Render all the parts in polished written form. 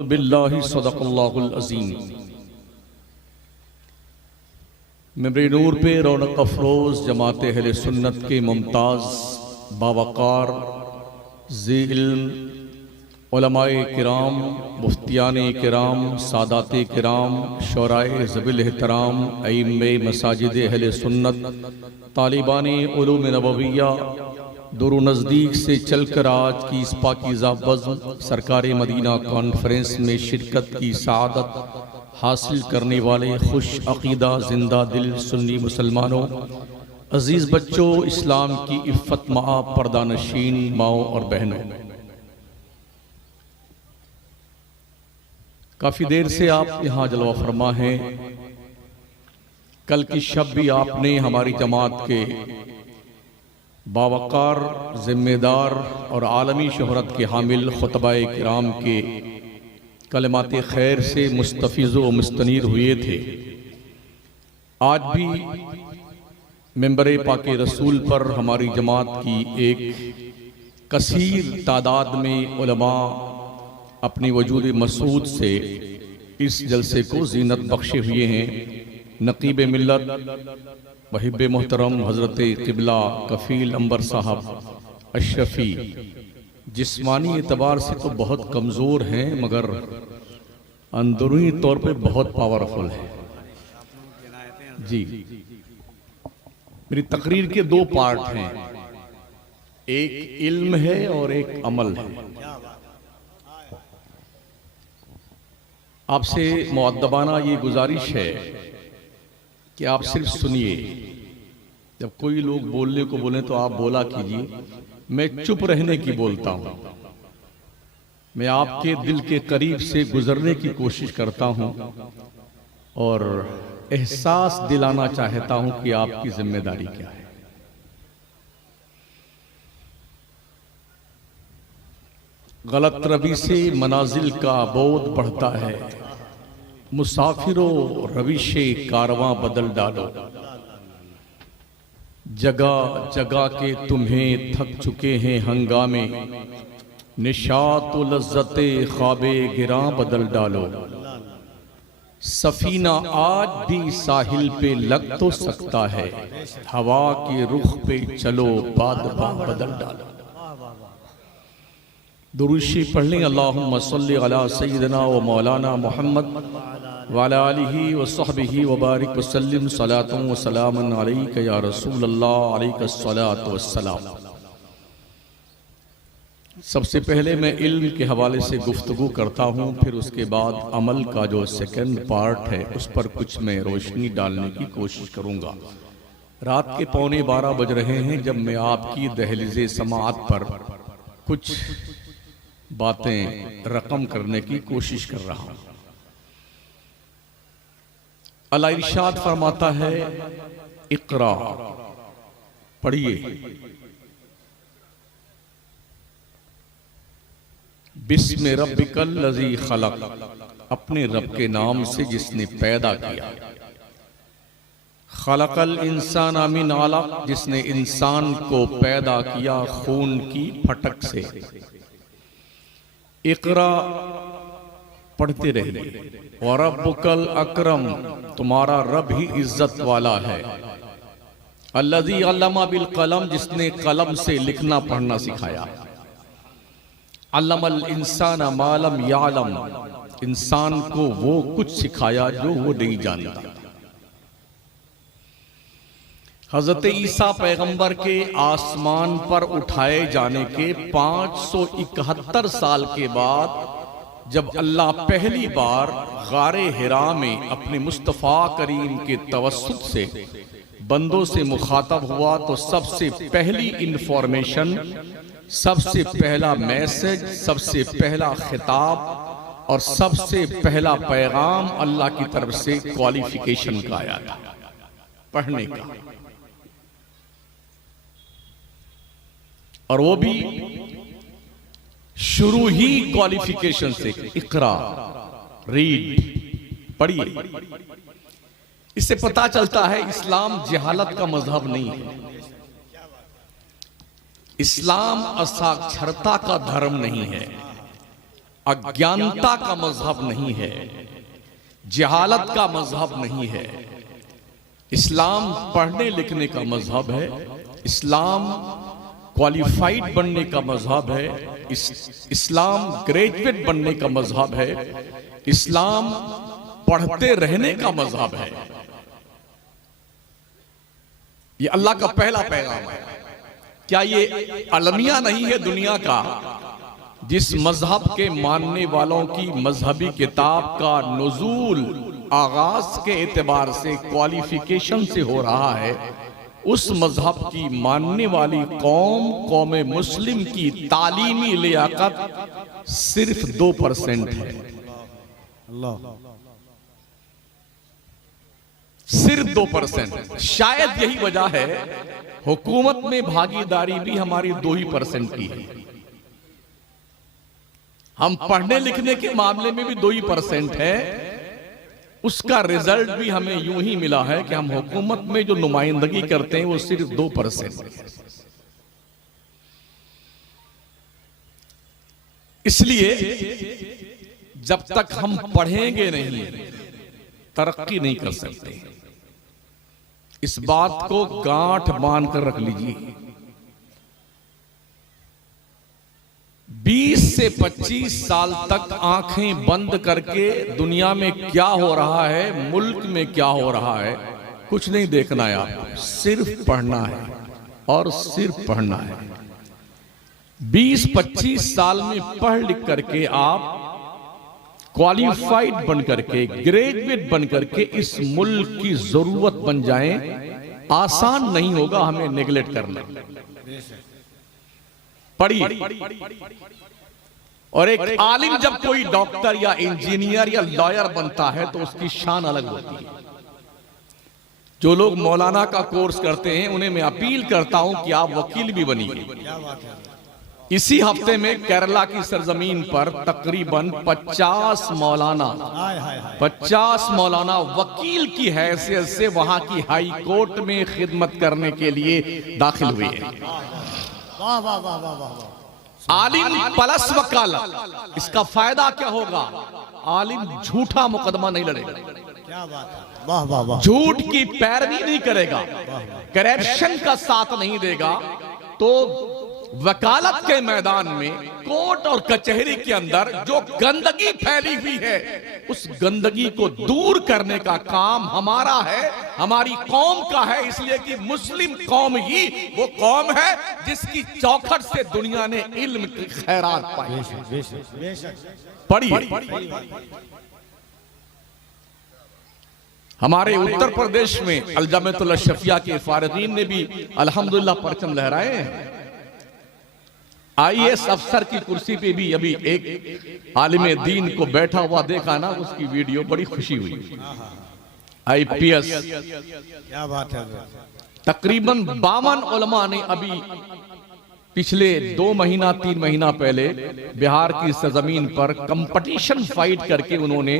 बिल्लाहि सदक़ल्लाहुल अज़ीम। मेरे नूर पे रौनक अफरोज़ जमात अहले सुन्नत के मुमताज़ बावक़ार ज़ी इल्म उलमाए किराम, मुफ्तियाने किराम, सादाते किराम, शोराए ज़बिल एहतराम, अइम्मे मसाजिद अहले सुन्नत, तालिबाने उलूम नबविया, दूर नज़दीक से चलकर आज की इस पाकीज़ा बज़्म सरकार मदीना कॉन्फ्रेंस में शिरकत की सआदत हासिल करने वाले खुश अक़ीदा जिंदा दिल सुन्नी मुसलमानों, अज़ीज़ बच्चों, इस्लाम की इफ़्फ़त मआब पर्दानशीन माओ और बहनों, काफ़ी देर से आप यहाँ जलवा फरमा हैं। कल की शब भी आपने हमारी जमात के बावक़ार, ज़िम्मेदार और आलमी शोहरत के हामिल खुतबाए किराम के कलमात खैर से मुस्तफ़िज़ व मुस्तनीर हुए थे। आज भी मेंबर पाके रसूल पर हमारी जमात की एक कसीर तादाद में उलमा अपनी वजूद मसूद से इस जलसे को ज़ीनत बख्शे हुए हैं। नक़ीब मिल्लत वहिब मोहतरम हज़रत क़िबला कफ़ील अंबर साहब अशरफ़ी जिस्मानी एतबार से तो बहुत कमज़ोर हैं, मगर अंदरूनी तौर पे बहुत पावरफुल है जी। मेरी तकरीर के दो पार्ट हैं, एक इल्म है और एक अमल है। आपसे मुअद्दबाना ये गुजारिश है कि आप सिर्फ सुनिए। जब कोई लोग बोलने को बोले तो आप बोला कीजिए, मैं चुप रहने की बोलता हूं। मैं आपके दिल के करीब से गुजरने की कोशिश करता हूं और एहसास दिलाना चाहता हूं कि आपकी जिम्मेदारी क्या है। गलत रवि से मनाजिल का बोध बढ़ता है, मुसाफिरों रविशे कारवां बदल डालो। जगह जगह के तुम्हें थक चुके हैं हंगामे, निशात व लज्जते ख्वाबे गिरां बदल डालो। सफीना आज भी साहिल पे लग तो सकता है, हवा के रुख पे चलो बादबां बदल डालो। दुरूशी पढ़ लें। अल्लाहुम्मा सल्लि अला सय्यिदना व मौलाना मुहम्मद व अला आलिहि व सहबिहि व बारिक व सल्लिम सलातन व सलामन अलैका या रसूल अल्लाह अलैका सलातु व सलाम। सबसे पहले मैं इल्म के हवाले से गुफ्तगू करता हूँ, फिर उसके बाद अमल का जो सेकंड पार्ट है उस पर कुछ मैं रोशनी डालने की कोशिश करूँगा। रात के 11:15 बज रहे हैं जब मैं आपकी दहलीज़े समाअत पर कुछ बातें रकम करने की कोशिश कर रहा हूं। अल्लाह इरशाद फरमाता है, इक़रा, पढ़िए, बिस्म रब्बिकल लज़ी खलक, अपने रब के नाम से जिसने पैदा किया। खलकल इंसान मिन अलक, जिसने इंसान को पैदा किया खून की फटक से। इक़रा, पढ़ते रहिए। व रब्बुकल अकरम, तुम्हारा रब ही इज्जत वाला है। अल्लज़ी अल्लमा बिल कलम, जिसने कलम से लिखना पढ़ना सिखाया। अल्लमल इंसान मा लम यालम, इंसान को वो कुछ सिखाया जो वो नहीं जानता। हज़रत ईसा पैगंबर के आसमान पर उठाए जाने के 571 साल के बाद जब अल्लाह पहली बार गारे हिरा में अपने मुस्तफ़ा करीम के तवस्सुत से बंदों से मुखातब हुआ, तो सबसे पहली इंफॉर्मेशन, सबसे पहला मैसेज, सबसे पहला खिताब और सबसे पहला पैगाम अल्लाह की तरफ से क्वालिफिकेशन का आया था, पढ़ने का। और वो भी शुरू ही क्वालिफिकेशन से, इक़रा, रीड, पढ़िए। इससे पता चलता है इस्लाम जहालत का मजहब नहीं है, इस्लाम असाक्षरता का धर्म नहीं है। अज्ञानता का मजहब नहीं है, जहालत का मजहब नहीं है। इस्लाम पढ़ने लिखने का मजहब है, इस्लाम क्वालिफाइड बनने का मजहब है, इस्लाम ग्रेजुएट बनने का मजहब है, इस्लाम पढ़ते रहने का मजहब है। ये अल्लाह का पहला पैगाम है। क्या ये अलमिया नहीं है दुनिया का, जिस मजहब के मानने वालों की मजहबी किताब का नुज़ूल आगाज के एतबार से क्वालिफिकेशन से हो रहा है, उस मजहब की मानने वाली कौम मुस्लिम की तालीमी लियाकत सिर्फ 2% है। सिर्फ 2%। शायद यही वजह है हुकूमत में भागीदारी भी हमारी 2% की है। हम पढ़ने लिखने के मामले में भी 2% है। उसका रिजल्ट भी हमें यूं ही मिला है कि हम हुकूमत में जो नुमाइंदगी करते हैं वो सिर्फ 2% है। इसलिए जब तक हम पढ़ेंगे नहीं, तरक्की नहीं कर सकते। इस बात को गांठ बांध कर रख लीजिए। 20 से 25 साल तक आंखें बंद करके दुनिया में क्या हो रहा है, मुल्क में क्या हो रहा है, कुछ नहीं देखना है आपको, सिर्फ पढ़ना है और सिर्फ पढ़ना है। 20-25 साल में पढ़ लिख करके आप क्वालिफाइड बन करके, ग्रेजुएट बन करके इस मुल्क की जरूरत बन जाएं। आसान नहीं होगा हमें नेगलेक्ट करना। पढ़िए। और एक आलिम जब कोई डॉक्टर या इंजीनियर या लॉयर बनता है तो उसकी शान अलग होती है। जो लोग मौलाना का कोर्स करते हैं उन्हें मैं अपील करता हूं कि आप वकील भी बनिए। इसी हफ्ते में केरला की सरजमीन पर तकरीबन 50 मौलाना वकील की हैसियत से वहां की हाई कोर्ट में खिदमत करने के लिए दाखिल हुए हैं। आलिम प्लस वकालत, इसका फायदा क्या होगा? आलिम झूठा मुकदमा नहीं लड़ेगा, क्या बात है, वाह वाह वाह, झूठ की पैरवी नहीं करेगा, करप्शन का साथ नहीं देगा। तो वकालत के मैदान में, कोर्ट और कचहरी के अंदर जो गंदगी फैली हुई है, उस गंदगी को दूर करने का काम हमारा है, हमारी कौम का है। इसलिए कि मुस्लिम कौम ही वो कौम है जिसकी चौखट से दुनिया ने इल्म की खैरात पाई। पढ़िए। हमारे उत्तर प्रदेश में अल-जमियतुल अशरफिया के फारिगीन ने भी अल्हम्दुलिल्लाह परचम लहराए हैं। IAS अफसर की कुर्सी पे भी अभी एक आलिमे दीन को बैठा हुआ देखा ना, उसकी वीडियो बड़ी खुशी हुई। IPS, क्या बात है। तकरीबन 52 उलमा ने अभी पिछले 2 महीना 3 महीना पहले बिहार की सरजमीन पर कंपटीशन फाइट करके उन्होंने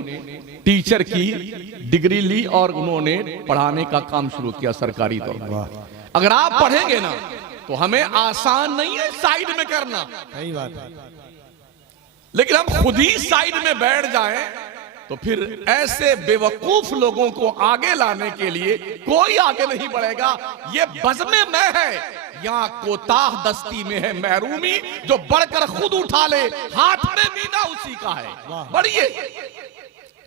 टीचर की डिग्री ली और उन्होंने पढ़ाने का काम शुरू किया सरकारी तौर पर। अगर आप पढ़ेंगे ना तो हमें आसान नहीं है साइड में करना, सही बात है। लेकिन हम खुद ही साइड में बैठ जाएं तो फिर ऐसे बेवकूफ लोगों को आगे लाने के लिए कोई आगे नहीं बढ़ेगा। ये बज़्म में है, यहाँ कोताह दस्ती में है महरूमी। जो बढ़कर खुद उठा ले, हाथ में मीना उसी का है। बढ़िए,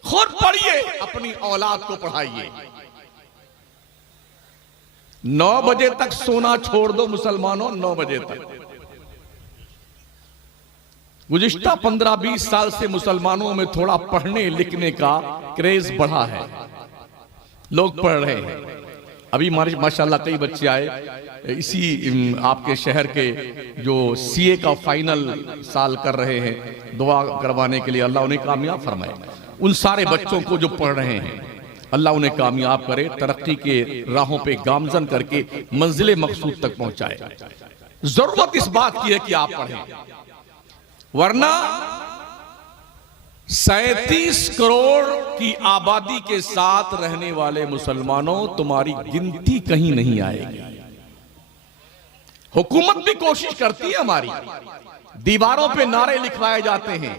खुद पढ़िए, अपनी औलाद को पढ़ाइए। 9 बजे तक सोना छोड़ दो मुसलमानों, 9 बजे तक। गुज़िश्ता 15-20 साल से मुसलमानों में थोड़ा पढ़ने लिखने का क्रेज बढ़ा है, लोग पढ़ रहे हैं। अभी माशाल्लाह कई बच्चे आए इसी आपके शहर के जो CA का फाइनल साल कर रहे हैं, दुआ करवाने के लिए। अल्लाह उन्हें कामयाब फरमाए। उन सारे बच्चों को जो पढ़ रहे हैं, अल्लाह उन्हें कामयाब करे, तरक्की के राहों पे गामजन करके मंजिले मकसूद तक पहुंचाए। जरूरत इस बात की है कि आप पढ़ें, वरना 37 करोड़ की आबादी के साथ रहने वाले मुसलमानों, तुम्हारी गिनती कहीं नहीं आएगी। हुकूमत भी कोशिश करती है, हमारी दीवारों पे नारे लिखवाए जाते हैं,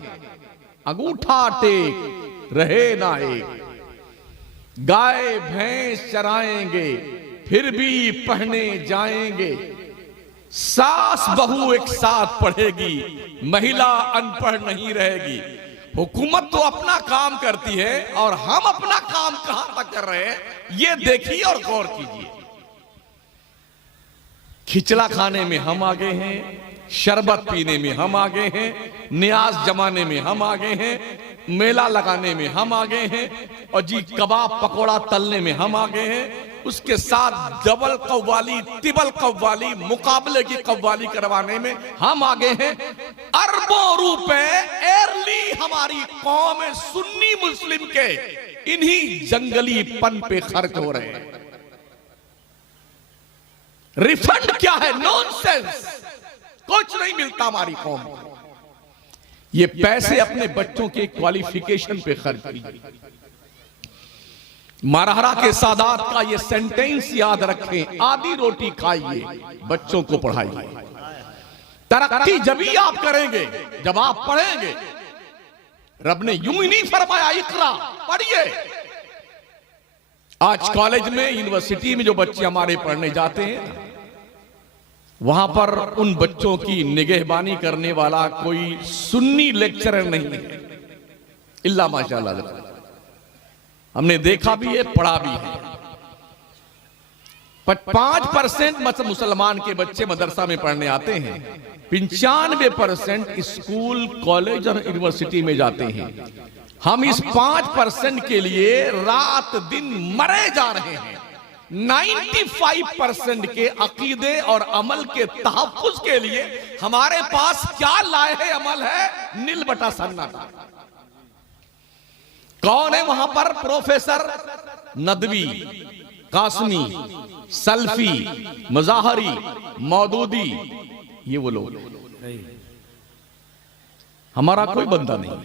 अंगूठा टेक रहे ना एक, गाय भैंस चराएंगे फिर भी पढ़ने जाएंगे, सास बहू एक साथ पढ़ेगी महिला अनपढ़ नहीं रहेगी। हुकूमत तो अपना काम करती है और हम अपना काम कहां तक कर रहे हैं, ये देखिए और गौर कीजिए। खिचड़ा खाने में हम आगे हैं, शरबत पीने में हम आगे हैं, नियाज जमाने में हम आगे हैं, मेला लगाने में हम आगे हैं, और जी कबाब पकोड़ा तलने में हम आगे हैं। उसके साथ डबल कव्वाली, तिबल कव्वाली, मुकाबले की कव्वाली करवाने में हम आगे हैं। अरबों रुपए एयरली हमारी कौम सुन्नी मुस्लिम के इन्हीं जंगलीपन पे खर्च हो रहे हैं। रिफंड क्या है? नॉनसेंस, कुछ नहीं मिलता हमारी कौम को। ये पैसे अपने बच्चों के क्वालिफिकेशन पे खर्च कीजिए। मरहरा के सादात का ये सेंटेंस याद रखें, आधी रोटी खाइए बच्चों को पढ़ाइए। तरक्की जब ही आप करेंगे जब आप पढ़ेंगे। रब ने यूं ही नहीं फरमाया इकरा, पढ़िए। आज कॉलेज में, यूनिवर्सिटी में जो बच्चे हमारे पढ़ने जाते हैं, वहां पर उन बच्चों की निगहबानी करने वाला कोई सुन्नी लेक्चरर नहीं है, इल्ला माशाअल्लाह। हमने देखा भी है, पढ़ा भी है। 5% मुसलमान के बच्चे मदरसा में पढ़ने आते हैं, 95% स्कूल, कॉलेज और यूनिवर्सिटी में जाते हैं। हम इस 5% के लिए रात दिन मरे जा रहे हैं। 95% के अकीदे और अमल के तहफ्फुज के लिए हमारे पास क्या लाए अमल है? नील बटा सन्नाटा। कौन है वहां पर? प्रोफेसर नदवी, कासमी, सल्फी, मुजाहरी, मौदूदी, ये वो लोग। हमारा कोई बंदा नहीं।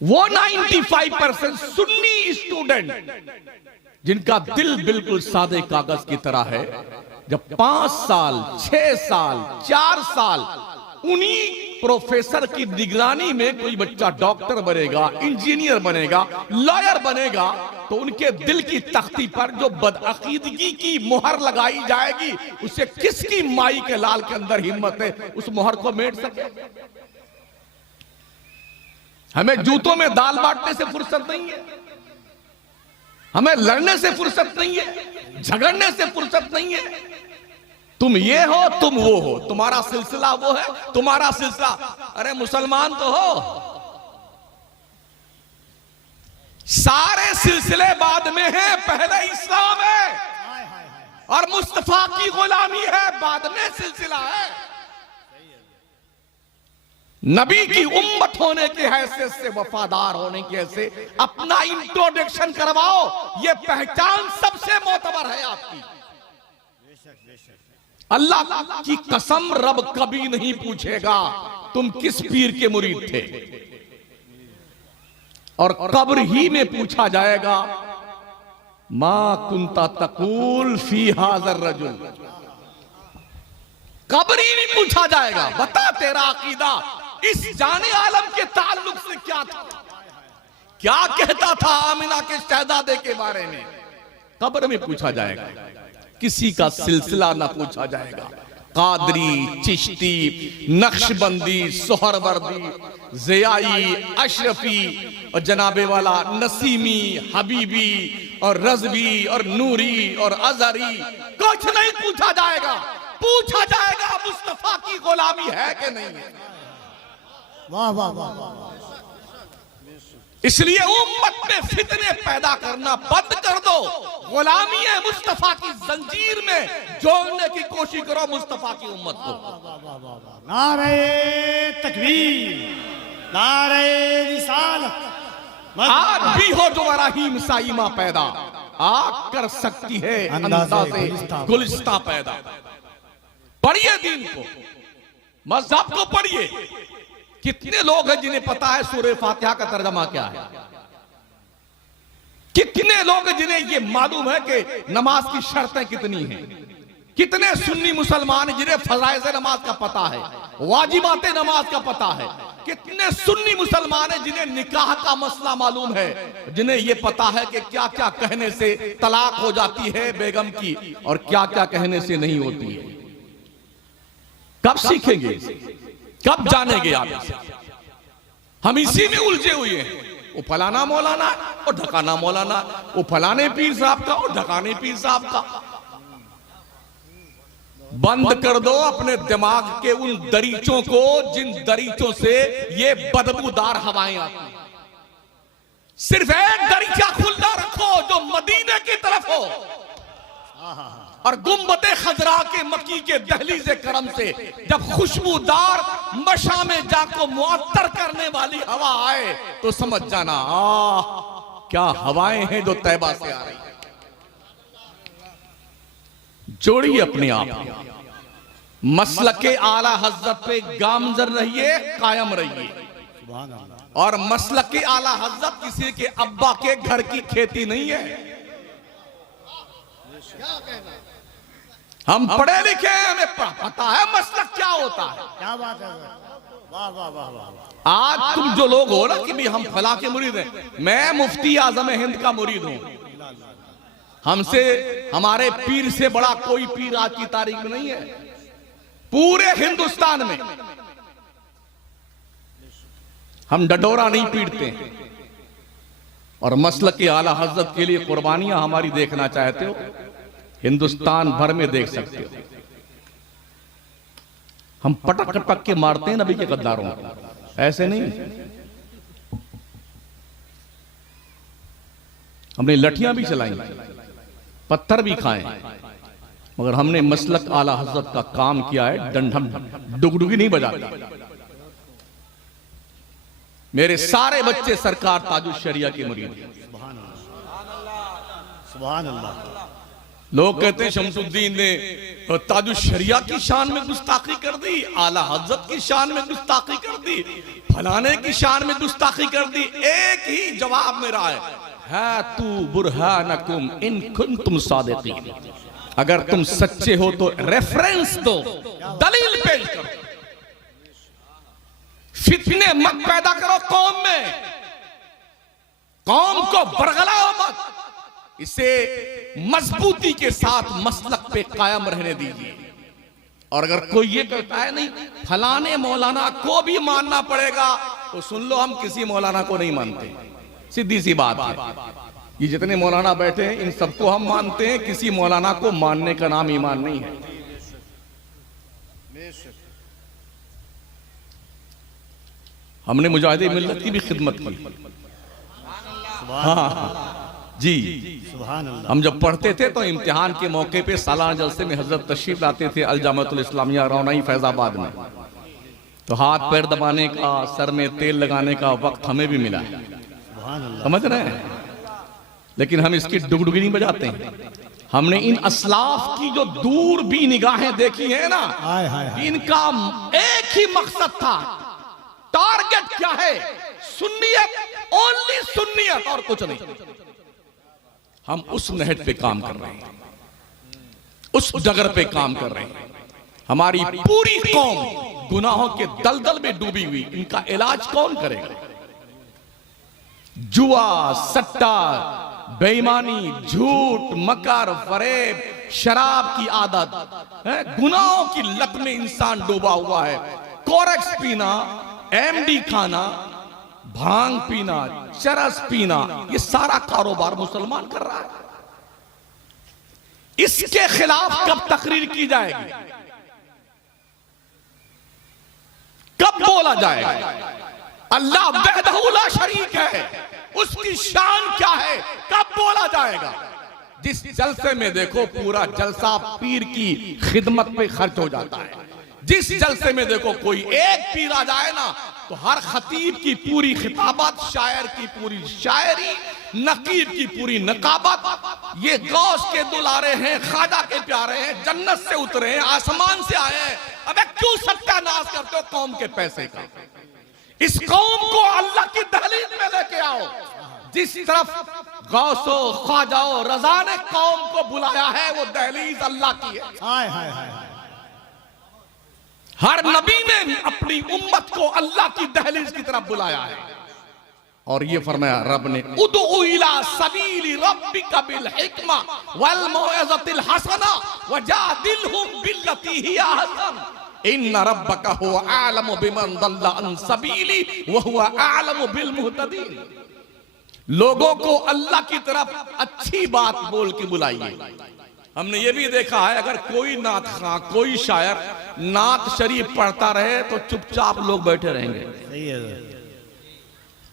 वो 95% सुन्नी स्टूडेंट जिनका दिल बिल्कुल सादे कागज की तरह है, जब 5 साल, 6 साल, 4 साल उन्हीं प्रोफेसर की निगरानी में कोई बच्चा डॉक्टर बनेगा, इंजीनियर बनेगा, लॉयर बनेगा, तो उनके दिल की तख्ती पर जो बदअकीदगी की मोहर लगाई जाएगी, उसे किसकी माई के लाल के अंदर हिम्मत है उस मोहर को मेट सके? हमें जूतों में दाल बांटने से फुर्सत नहीं है, हमें लड़ने से फुर्सत नहीं है, झगड़ने से फुर्सत नहीं है। तुम ये हो, तुम वो हो, तुम्हारा सिलसिला वो है, तुम्हारा सिलसिला। अरे मुसलमान तो हो, सारे सिलसिले बाद में हैं, पहले इस्लाम है और मुस्तफा की गुलामी है, बाद में सिलसिला है। नबी की उम्मत होने की हैसियत से, वफादार होने की हैसियत से अपना इंट्रोडक्शन करवाओ। ये पहचान सबसे मोतबर है आपकी। अल्लाह की कसम, रब कभी नहीं पूछेगा तुम किस पीर के मुरीद थे, और कब्र ही में पूछा जाएगा मा कुंता तकूल फी हाज़र रजुल। कब्र ही नहीं पूछा जाएगा, बता तेरा अकीदा इस जाने आलम के ताल्लुक से क्या था, क्या कहता था आमिना के शहजादे के बारे में। कब्र में पूछा जाएगा, किसी का सिलसिला ना पूछा जाएगा। कादरी, चिश्ती, नक्शबंदी, सोहरवर्दी, ज़ियाई, अशरफी और जनाबे वाला नसीमी, हबीबी और रज़वी और नूरी और अज़हरी, कुछ नहीं पूछा जाएगा। पूछा जाएगा मुस्तफा की गुलामी है कि नहीं है। वाह वाह वाह वाह। इसलिए उम्मत में फितने पैदा करना बंद कर दो। गुलामी है मुस्तफा की जंजीर में जोड़ने की कोशिश करो मुस्तफा की उम्मत को। नारे तकबीर, नारे रिसालत। आज भी हो जो रहीम साइमा पैदा, आग कर सकती है अंदाज़े गुलिस्ता पैदा। पढ़िए दीन को, मज़हब को पढ़िए। कितने लोग हैं जिन्हें पता है सूरह फातिहा का तर्जमा क्या है? कितने लोग हैं जिन्हें यह मालूम है कि नमाज की शर्तें कितनी हैं? कितने सुन्नी मुसलमान जिन्हें फराइज़ नमाज का पता है? वाजिबात नमाज का पता है। कितने सुन्नी मुसलमान हैं जिन्हें निकाह का मसला मालूम है, जिन्हें यह पता है कि क्या क्या कहने से तलाक हो जाती है बेगम की और क्या क्या कहने से नहीं होती है। कब सीखेंगे, कब जानेंगे आप? हम इसी में उलझे हुए हैं। वो फलाना मौलाना और ढकाना मौलाना, वो फलाने पीर साहब का और ढकाने पीर साहब का। बंद कर दो अपने दिमाग के उन दरीचों को जिन दरीचों से ये बदबूदार हवाएं आती हैं। सिर्फ एक दरीचा खुला रखो जो मदीने की तरफ हो, और गुम्बदे खजरा के मक्की के दहलीज़े करम से जब खुशबूदार मशामे जाको मुअत्तर करने वाली हवा आए तो समझ जाना क्या हवाएं हैं जो तैबा से आ रही। जोड़िए अपने आप, मसलके आला हज़रत पे गामजर रहिए, कायम रहिए। और मसलके आला हज़रत किसी के अब्बा के घर की खेती नहीं है। हम पढ़े लिखे हैं, हमें पता है मसलक क्या होता है। क्या बात है, वाह वाह वाह वाह। आज तुम जो लोग हो ना कि भी हम फला के मुरीद हैं, मैं मुफ्ती आजम हिंद का मुरीद हूं। हमसे हमारे पीर से बड़ा कोई पीर आज की तारीख में नहीं है पूरे हिंदुस्तान में। हम डडोरा नहीं पीटते और मसलक के आला हज़रत के लिए कुर्बानियां हमारी देखना चाहते हो, हिंदुस्तान भर में देख सकते हो। हम पटक पटक के मारते हैं नबी के गद्दारों को, ऐसे नहीं। हमने लठियां भी चलाई, पत्थर भी खाए, मगर हमने मसलक आला हज़रत का काम किया है। डंडम डुगडुगी नहीं बजाते। मेरे सारे बच्चे सरकार ताजुल शरिया के मुरीद हैं। सुभान अल्लाह। लोग कहते हैं शमसुद्दीन ने ताजुल शरिया की शान में गुस्ताखी कर दी, आला हज़रत की शान में गुस्ताखी कर दी, फलाने की शान में गुस्ताखी कर दी। एक ही जवाब मेरा है तू बुरहानकुम इन कुंतुम सादिकीन। अगर तुम सच्चे हो तो रेफरेंस दो, दलील पेश करो। फितने मत पैदा करो कौम में, कौम को बरगलाओ मत, इसे मजबूती के साथ मसलक पे कायम रहने दीजिए। और अगर कोई ये कहता है नहीं फलाने मौलाना को भी मानना पड़ेगा, तो सुन लो हम किसी मौलाना को नहीं मानते, सीधी सी बात है। ये जितने मौलाना बैठे हैं इन सबको हम मानते हैं, किसी मौलाना को मानने का नाम ईमान नहीं है। हमने मुजाहिदे मिल्लत की भी खिदमत की। हाँ जी, सुभान अल्लाह। हम जब पढ़ते थे तो इम्तिहान के मौके पे सालाना जलसे में हजरत तशरीफ लाते थे अल जामिअतुल इस्लामिया रौनाई फैजाबाद में, तो हाथ पैर दबाने का, सर में तेल लगाने का वक्त हमें भी मिला है, समझ रहे हैं। लेकिन हम इसकी डुगडुगी नहीं बजाते हैं। हमने इन असलाफ की जो दूर भी निगाहें देखी है ना, हाय हाय हाय। इनका एक ही मकसद था, टारगेट क्या है, सुन्नियत, ओनली सुन्नियत और कुछ नहीं। हम उस नहज पे काम कर रहे हैं, उस डगर पे काम कर रहे हैं। हमारी पूरी कौम गुनाहों के दलदल में डूबी हुई, इनका इलाज कौन करेगा? जुआ, सट्टा, बेईमानी, झूठ, मकर, फरेब, शराब की आदत है, गुनाहों की लत में इंसान डूबा हुआ है। कोरेक्स पीना, एमडी खाना, भांग पीना, चरस पीना, ये सारा कारोबार मुसलमान कर रहा है। इसके खिलाफ कब तकरीर की जाएगी, कब बोला जाएगा? अल्लाह वहदहू ला शरीक है, उसकी शान क्या है, कब बोला जाएगा? जिस जलसे में देखो पूरा जलसा पीर की खिदमत पे खर्च हो जाता है। जिस जलसे में देखो कोई एक पीर आ जाए ना, तो हर खतीब की पूरी खिताबत, शायर की पूरी शायरी, नकीब की पूरी नकाबत। ये गौस के दुलारे हैं, खाजा के प्यारे हैं, जन्नत से उतरे हैं, आसमान से आए हैं। अबे क्यों सत्यानाश करते हो कौम के पैसे का? इस कौम को अल्लाह की दहलीज में लेके आओ। जिस तरफ गौसो ख्वाजाओ रजा ने कौम को बुलाया है, वो दहलीज अल्लाह की है। हाय हाय हाय। हर नबी ने अपनी उम्मत को अल्लाह की दहलीज की तरफ बुलाया है और ये फरमाया रब ने उदउ इला सबीली रब्बिका बिल हिकमा वल मौइज़तिल हसना वजादिलहुम बिल्लती हिया अहसन इन्ना रब्बका हुवा आलमु बिमन दल्ला अन सबीली व हुवा आलमु बिल मुहतदीन। लोगों को अल्लाह की तरफ अच्छी बात बोल के बुलाइए। हमने ये भी देखा है अगर कोई नात खां कोई शायर नात शरीफ पढ़ता रहे तो चुपचाप लोग बैठे रहेंगे। सही है।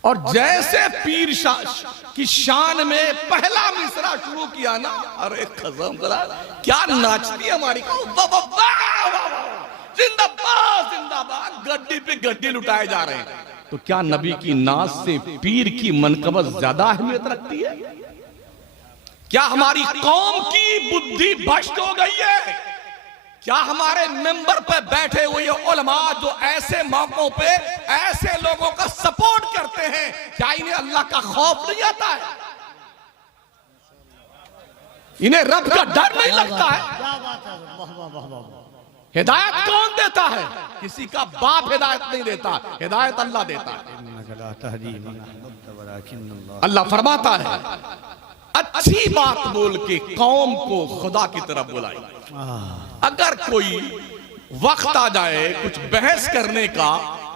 और जैसे पीर की शान में पहला मिसरा शुरू किया ना, अरे कसम खुदा क्या नाचती है हमारी जिंदाबाद जिंदाबाद, गड्डी पे गड्डी लुटाए जा रहे हैं। तो क्या नबी की नाच से पीर की मनकबत ज्यादा अहमियत रखती है? क्या हमारी कौम की बुद्धि भ्रष्ट हो गई है? क्या हमारे मेंबर पे बैठे हुए उलमा जो ऐसे मौकों पे ऐसे लोगों का सपोर्ट करते हैं, क्या इन्हें अल्लाह का खौफ नहीं आता है? इन्हें रब का डर नहीं लगता है? क्या बात है। वाह वाह वाह वाह। हिदायत कौन देता है? किसी का बाप हिदायत नहीं देता, हिदायत अल्लाह देता है। अल्लाह फरमाता है अच्छी बात बोल के कौम को खुदा की तरफ बुलाई। अगर कोई वक्त आ जाए कुछ बहस करने का,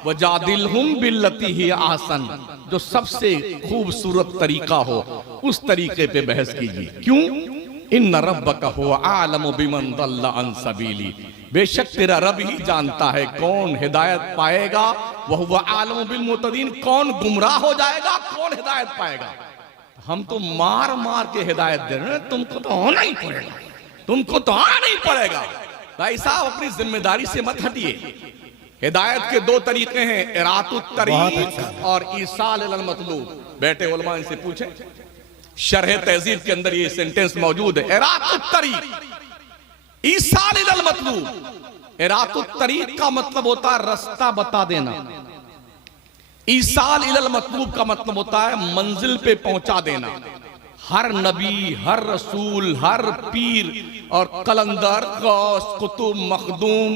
वजादिलहुम बिल्लती ही आसन, जो सबसे खूबसूरत तरीका हो उस तरीके पे बहस कीजिए। क्यों? इन्ना रब्बका हुवा आलमु बिमन दल्ला अन सबीली, बेशक तेरा रब ही जानता है कौन हिदायत पाएगा, वह हुवा आलमु बिल मुहतदीन, कौन गुमराह हो जाएगा, कौन हिदायत पाएगा। हम तो मार मार के हिदायत दे रहे हैं, तुमको तो होना ही पड़ेगा, तुमको तो आना ही पड़ेगा। भाई साहब अपनी जिम्मेदारी से मत हटिए। हिदायत के दो तरीके हैं, इरातुत तरीक और ईसाल इलल मतलूब। बैठे उलमा इनसे पूछें, शरह तहजीब के अंदर ये सेंटेंस मौजूद है, इरातुत तरीक ईसाल इलल मतलूब। इरातुत तरीक का मतलब होता है रास्ता बता देना, ईसाल इलल मतलूब का मतलब होता है मंजिल पे पहुंचा देना। हर नबी, हर रसूल, हर पीर और कलंदर, गौस, कुतुब, मखदूम,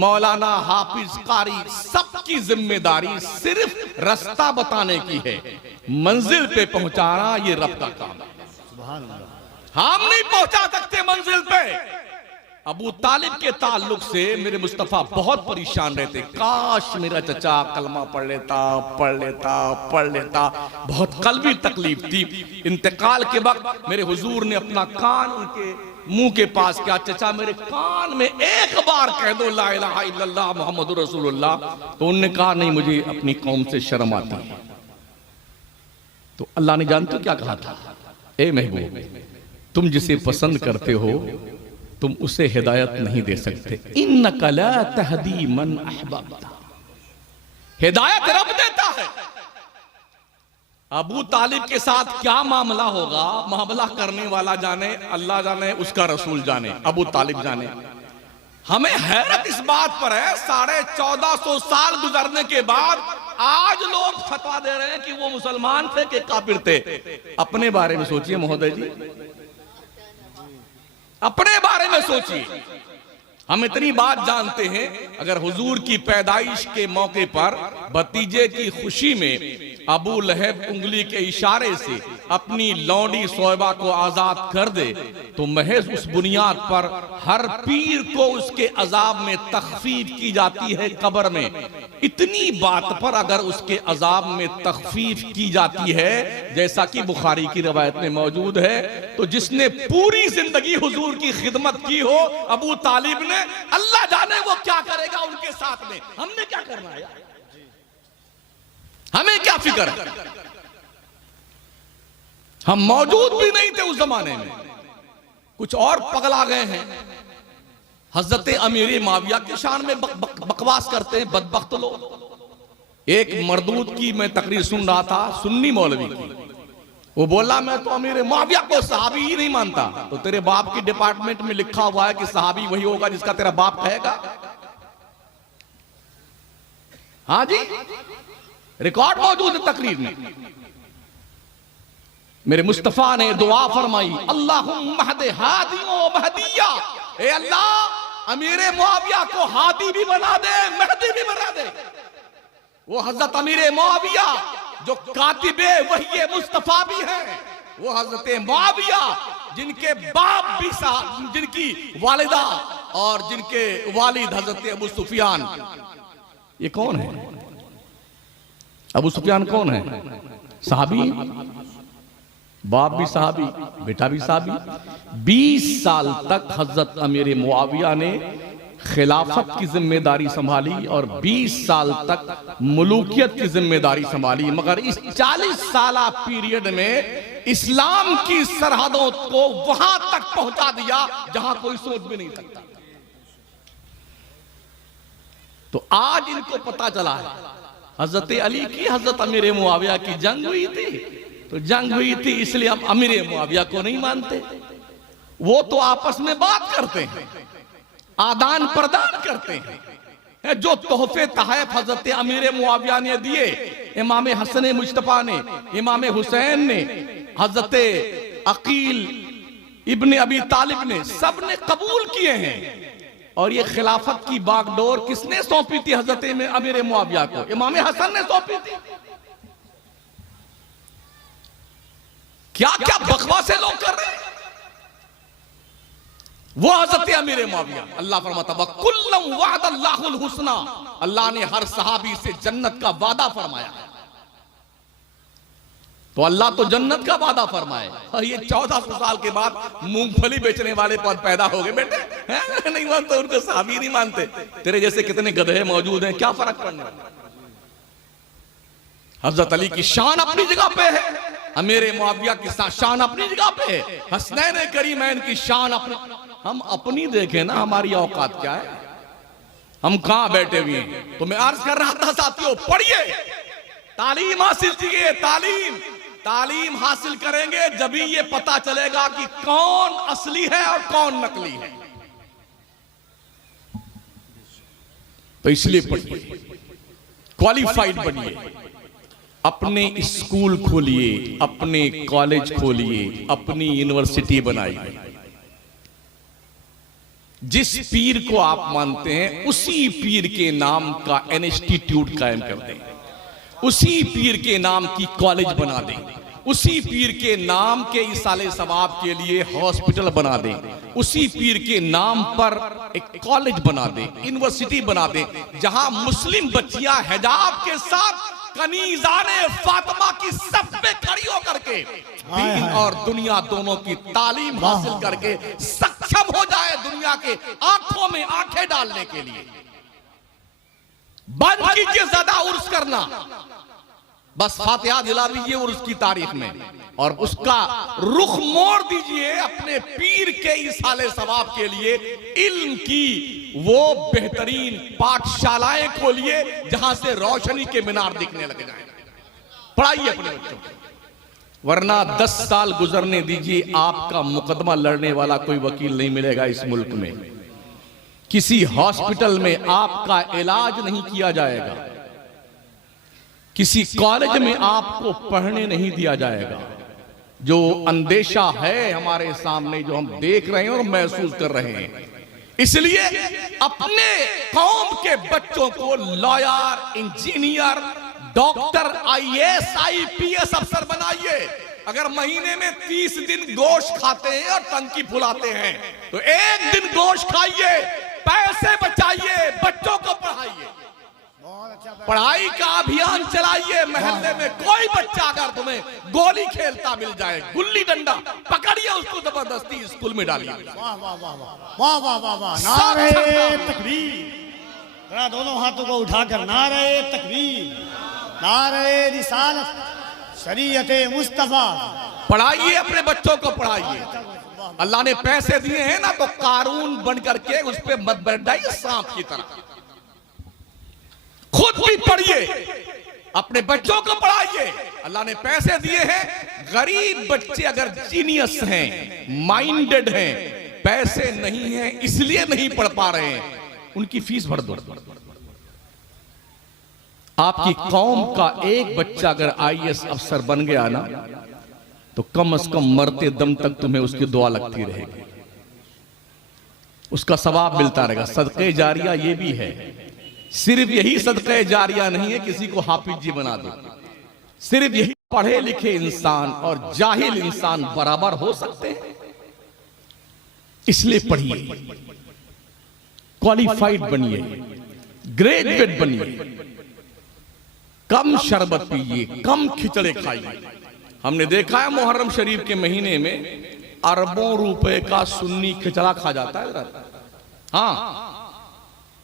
मौलाना, हाफिज, कारी, सबकी जिम्मेदारी सिर्फ रास्ता बताने की है, मंजिल पे पहुंचाना ये रब का काम है। सुभान अल्लाह। हम नहीं पहुंचा सकते मंजिल पे। अबू तालिब के ताल्लुक से मेरे मुस्तफा बहुत परेशान रहते, काश मेरा चचा कलमा पढ़ लेता। बहुत कल्बी तकलीफ थी। इंतकाल के वक्त मेरे हुजूर ने अपना कान उनके मुंह के पास किया, चचा मेरे कान में एक बार कह दो ला इलाहा इल्लल्लाह मुहम्मदुर रसूलुल्लाह। तो उन्होंने कहा नहीं, मुझे अपनी कौम से शर्म आती है। तो अल्लाह ने जानते क्या कहा था, ए महबूब तुम जिसे पसंद करते हो तुम उसे हिदायत नहीं दे सकते। इन्नका ला तहदी मन अहबब्ता, हिदायत रब देता है। अबू तालिब के साथ क्या मामला होगा, मामला करने वाला जाने, अल्लाह जाने, उसका रसूल जाने, अबू तालिब जाने। हमें हैरत इस बात पर है 1450 साल गुजरने के बाद आज लोग फतवा दे रहे हैं कि वो मुसलमान थे कि काफिर थे। अपने बारे में सोचिए महोदय जी, अपने बारे में सोचिए। हम इतनी बात जानते हैं, अगर हुजूर की पैदाइश के मौके पर भतीजे की खुशी में अबू लहब उंगली के इशारे से अपनी लौंडी सोयबा को आजाद कर दे, तो महज उस बुनियाद पर हर पीर को उसके अजाब में तखफीफ की जाती है कब्र में। इतनी बात पर अगर उसके अजाब में तखफीफ की जाती है, जैसा कि बुखारी की रवायत में मौजूद है, तो जिसने पूरी जिंदगी हुजूर की खिदमत की हो अबू तालिब ने, अल्लाह जाने वो क्या करेगा उनके साथ में। हमने क्या करना है, हमें क्या फिक्र है। हम मौजूद भी नहीं थे उस जमाने में, कुछ और पगला गए हैं। हजरत अमीर माविया के शान में बकवास करते हैं बदबख्त लोग। एक मरदूद की मैं तकरीर सुन रहा था, सुन्नी मौलवी की। वो बोला मैं तो अमीर माविया को सहाबी ही नहीं मानता। तो तेरे बाप की डिपार्टमेंट में लिखा हुआ है कि सहाबी वही होगा जिसका तेरा बाप कहेगा। हाँ जी, रिकॉर्ड मौजूद है तकरीर में। मेरे मुस्तफा ने दुआ फरमाई, अल्लाहुम्मा हद हादियों महदिया, ए अल्लाह अमीर मुआविया को हादी भी बना दे, मेहदी भी बना दे। वो हजरत अमीर मुआविया जो कातिबे वही मुस्तफा भी है, वो हजरत मुआविया जिनके बाप भी साहब, जिनकी वालिदा और जिनके वालिद हजरत अबू सुफियान। ये कौन है? अबू सुफियान कौन है? सहाबी, बाप भी सहाबी, बेटा भी सहाबी। 20 साल तक हजरत अमीर मुआविया ने खिलाफत की जिम्मेदारी संभाली और 20 साल तक मुलूकियत की जिम्मेदारी संभाली, मगर इस 40 साल पीरियड में इस्लाम की सरहदों को वहां तक पहुंचा दिया जहां कोई सोच भी नहीं सकता। तो आज इनको पता चला है हजरत अली की हजरत अमीर मुआविया की जंग हुई थी, तो जंग हुई थी इसलिए हम अमीर मुआविया को नहीं मानते। वो तो आपस में बात करते हैं, आदान प्रदान करते हैं। जो तोहफे तहफ हजरत अमीर मुआविया ने दिए, इमाम हसन मुस्तफा ने, इमाम हुसैन ने, हजरत अकील इब्ने अबी तालिब ने, सब ने कबूल किए हैं। और ये खिलाफत की बागडोर किसने सौंपी थी? हजरत अमीर मुआविया को इमाम हसन ने सौंपी थी। क्या क्या बकवासे लोग कर रहे हैं। वो हजरत अमीर मुआविया, अल्लाह फरमाता वकुल्लम वअदल्लाहुल हुस्ना, अल्लाह ने हर सहाबी से जन्नत का वादा फरमाया। तो अल्लाह तो जन्नत का वादा फरमाए, ये 1400 साल के बाद मूंगफली बेचने वाले पद पैदा हो गए बेटे, नहीं मानते उनको, सहाबी नहीं मानते। तेरे जैसे कितने गधे मौजूद हैं, क्या फर्क पड़ने वाला। हजरत अली की शान अपनी जगह पे है, अमीर मुआविया की शान अपनी जगह पे है, हसनैन करीमैन की शान अपनी। हम अपनी देखें ना, हमारी औकात क्या है, हम कहां बैठे हुए हैं। तो मैं अर्ज कर रहा था साथियों, पढ़िए, तालीम हासिल कीजिए। तालीम हासिल करेंगे जब ये पता चलेगा कि कौन असली है और कौन नकली है। तो इसलिए पढ़िए, क्वालिफाइड बनिए, अपने स्कूल खोलिए, अपने कॉलेज खोलिए, अपनी यूनिवर्सिटी बनाइए। जिस पीर को आप मानते हैं उसी पीर के नाम का इंस्टीट्यूट कायम कर दें, उसी पीर के नाम की कॉलेज बना दें, उसी पीर के नाम के इसाले सवाब के लिए हॉस्पिटल बना दें, उसी पीर के नाम पर एक कॉलेज बना दें, यूनिवर्सिटी बना दें, जहां मुस्लिम बच्चियां हिजाब के साथ कनीज़ाने फातिमा की सफ पे खड़ी होकर के दीन और दुनिया दोनों की तालीम हासिल करके सक्षम हो जाए दुनिया के आंखों में आंखें डालने के लिए। बंद कीजिए ज्यादा उर्स करना, बस फातिहा दिला दीजिए उर्स की तारीख में, और उसका रुख मोड़ दीजिए अपने पीर के इसाले सवाब के लिए। इल्म की वो बेहतरीन पाठशालाएं खोलिए जहां से रोशनी के मीनार दिखने लग जाए। पढ़ाइए अपने बच्चों को, वरना 10 साल गुजरने दीजिए, आपका मुकदमा लड़ने वाला कोई वकील नहीं मिलेगा इस मुल्क में। किसी हॉस्पिटल में आपका इलाज नहीं किया जाएगा, किसी कॉलेज में आपको पढ़ने नहीं दिया जाएगा। जो अंदेशा है हमारे सामने, जो हम देख रहे हैं और महसूस कर रहे हैं, इसलिए अपने कौम के बच्चों को lawyer, engineer, doctor, IAS, IPS अफसर बनाइए। अगर महीने में 30 दिन गोश्त खाते हैं और टंकी फुलाते हैं, तो एक दिन गोश्त खाइए, पैसे बचाइए, बच्चों को पढ़ाइए, पढ़ाई का अभियान चलाइए। मोहल्ले में कोई बच्चा अगर तुम्हें गोली खेलता मिल जाए, गुल्ली डंडा पकड़िए, उसको जबरदस्ती स्कूल में डालिए। वाह वाह वाह वाह वाह वाह वाह, नारे तकबीर। जरा दोनों हाथों को उठाकर नारे तकबीर, नारे रिसालत, शरीयत मुस्तफा। पढ़ाइए, अपने बच्चों को पढ़ाइए। अल्लाह ने पैसे दिए हैं ना, तो कारून बन करके उस पर मत बैठाइए सांप की तरह। खुद भी पढ़िए, अपने बच्चों को पढ़ाइए। अल्लाह ने पैसे दिए हैं, गरीब बच्चे अगर जीनियस हैं, माइंडेड हैं, पैसे नहीं हैं इसलिए नहीं पढ़ पा रहे हैं, उनकी फीस भर दो। आपकी कौम का एक बच्चा अगर आईएएस अफसर बन गया ना, तो कम से कम मरते दम तक तुम्हें उसकी दुआ लगती रहेगी। उसका सवाब मिलता रहेगा। सदक़े जारिया ये भी है। सिर्फ यही सदक़े जारिया नहीं है किसी को हाफिज जी बना दो। सिर्फ यही पढ़े लिखे इंसान और जाहिल इंसान बराबर हो सकते हैं। इसलिए पढ़िए, क्वालिफाइड बनिए, ग्रेजुएट बनिए, कम शरबत पीजिए, कम खिचड़े खाइए। हमने देखा है मुहर्रम शरीफ के महीने में अरबों रुपए का सुन्नी खिचड़ा खा जाता है। हाँ,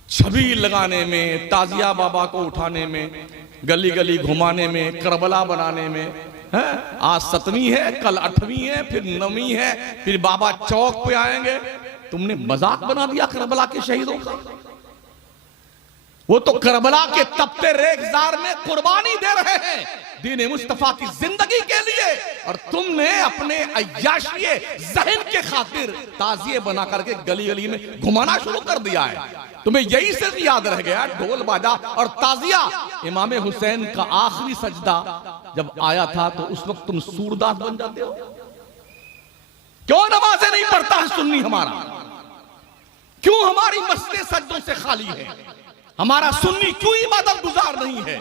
छबील लगाने में, ताजिया बाबा को उठाने में, गली गली घुमाने में, करबला बनाने में। है आज 7वीं है, कल 8वीं है, फिर 9वीं है, फिर बाबा चौक पे आएंगे। तुमने मजाक बना दिया करबला के शहीदों का। वो तो करबला के तपते रेगिस्तान में कुर्बानी दे रहे हैं दीन मुस्तफा की जिंदगी के लिए, और तुमने अपने अय्याशी ज़हन के खातिर ताजिए बना करके गली गली में घुमाना शुरू कर दिया है। तुम्हें यही सिर्फ याद रह गया ढोल बाजा और ताजिया। इमाम हुसैन का आखिरी सजदा जब आया था तो उस वक्त तुम सूरदास बन जाते हो। क्यों नमाजें नहीं पढ़ता है सुन्नी हमारा? क्यों हमारी मस्जिदें सजदों से खाली है? हमारा सुन्नी क्यों इबादत गुजार नहीं है?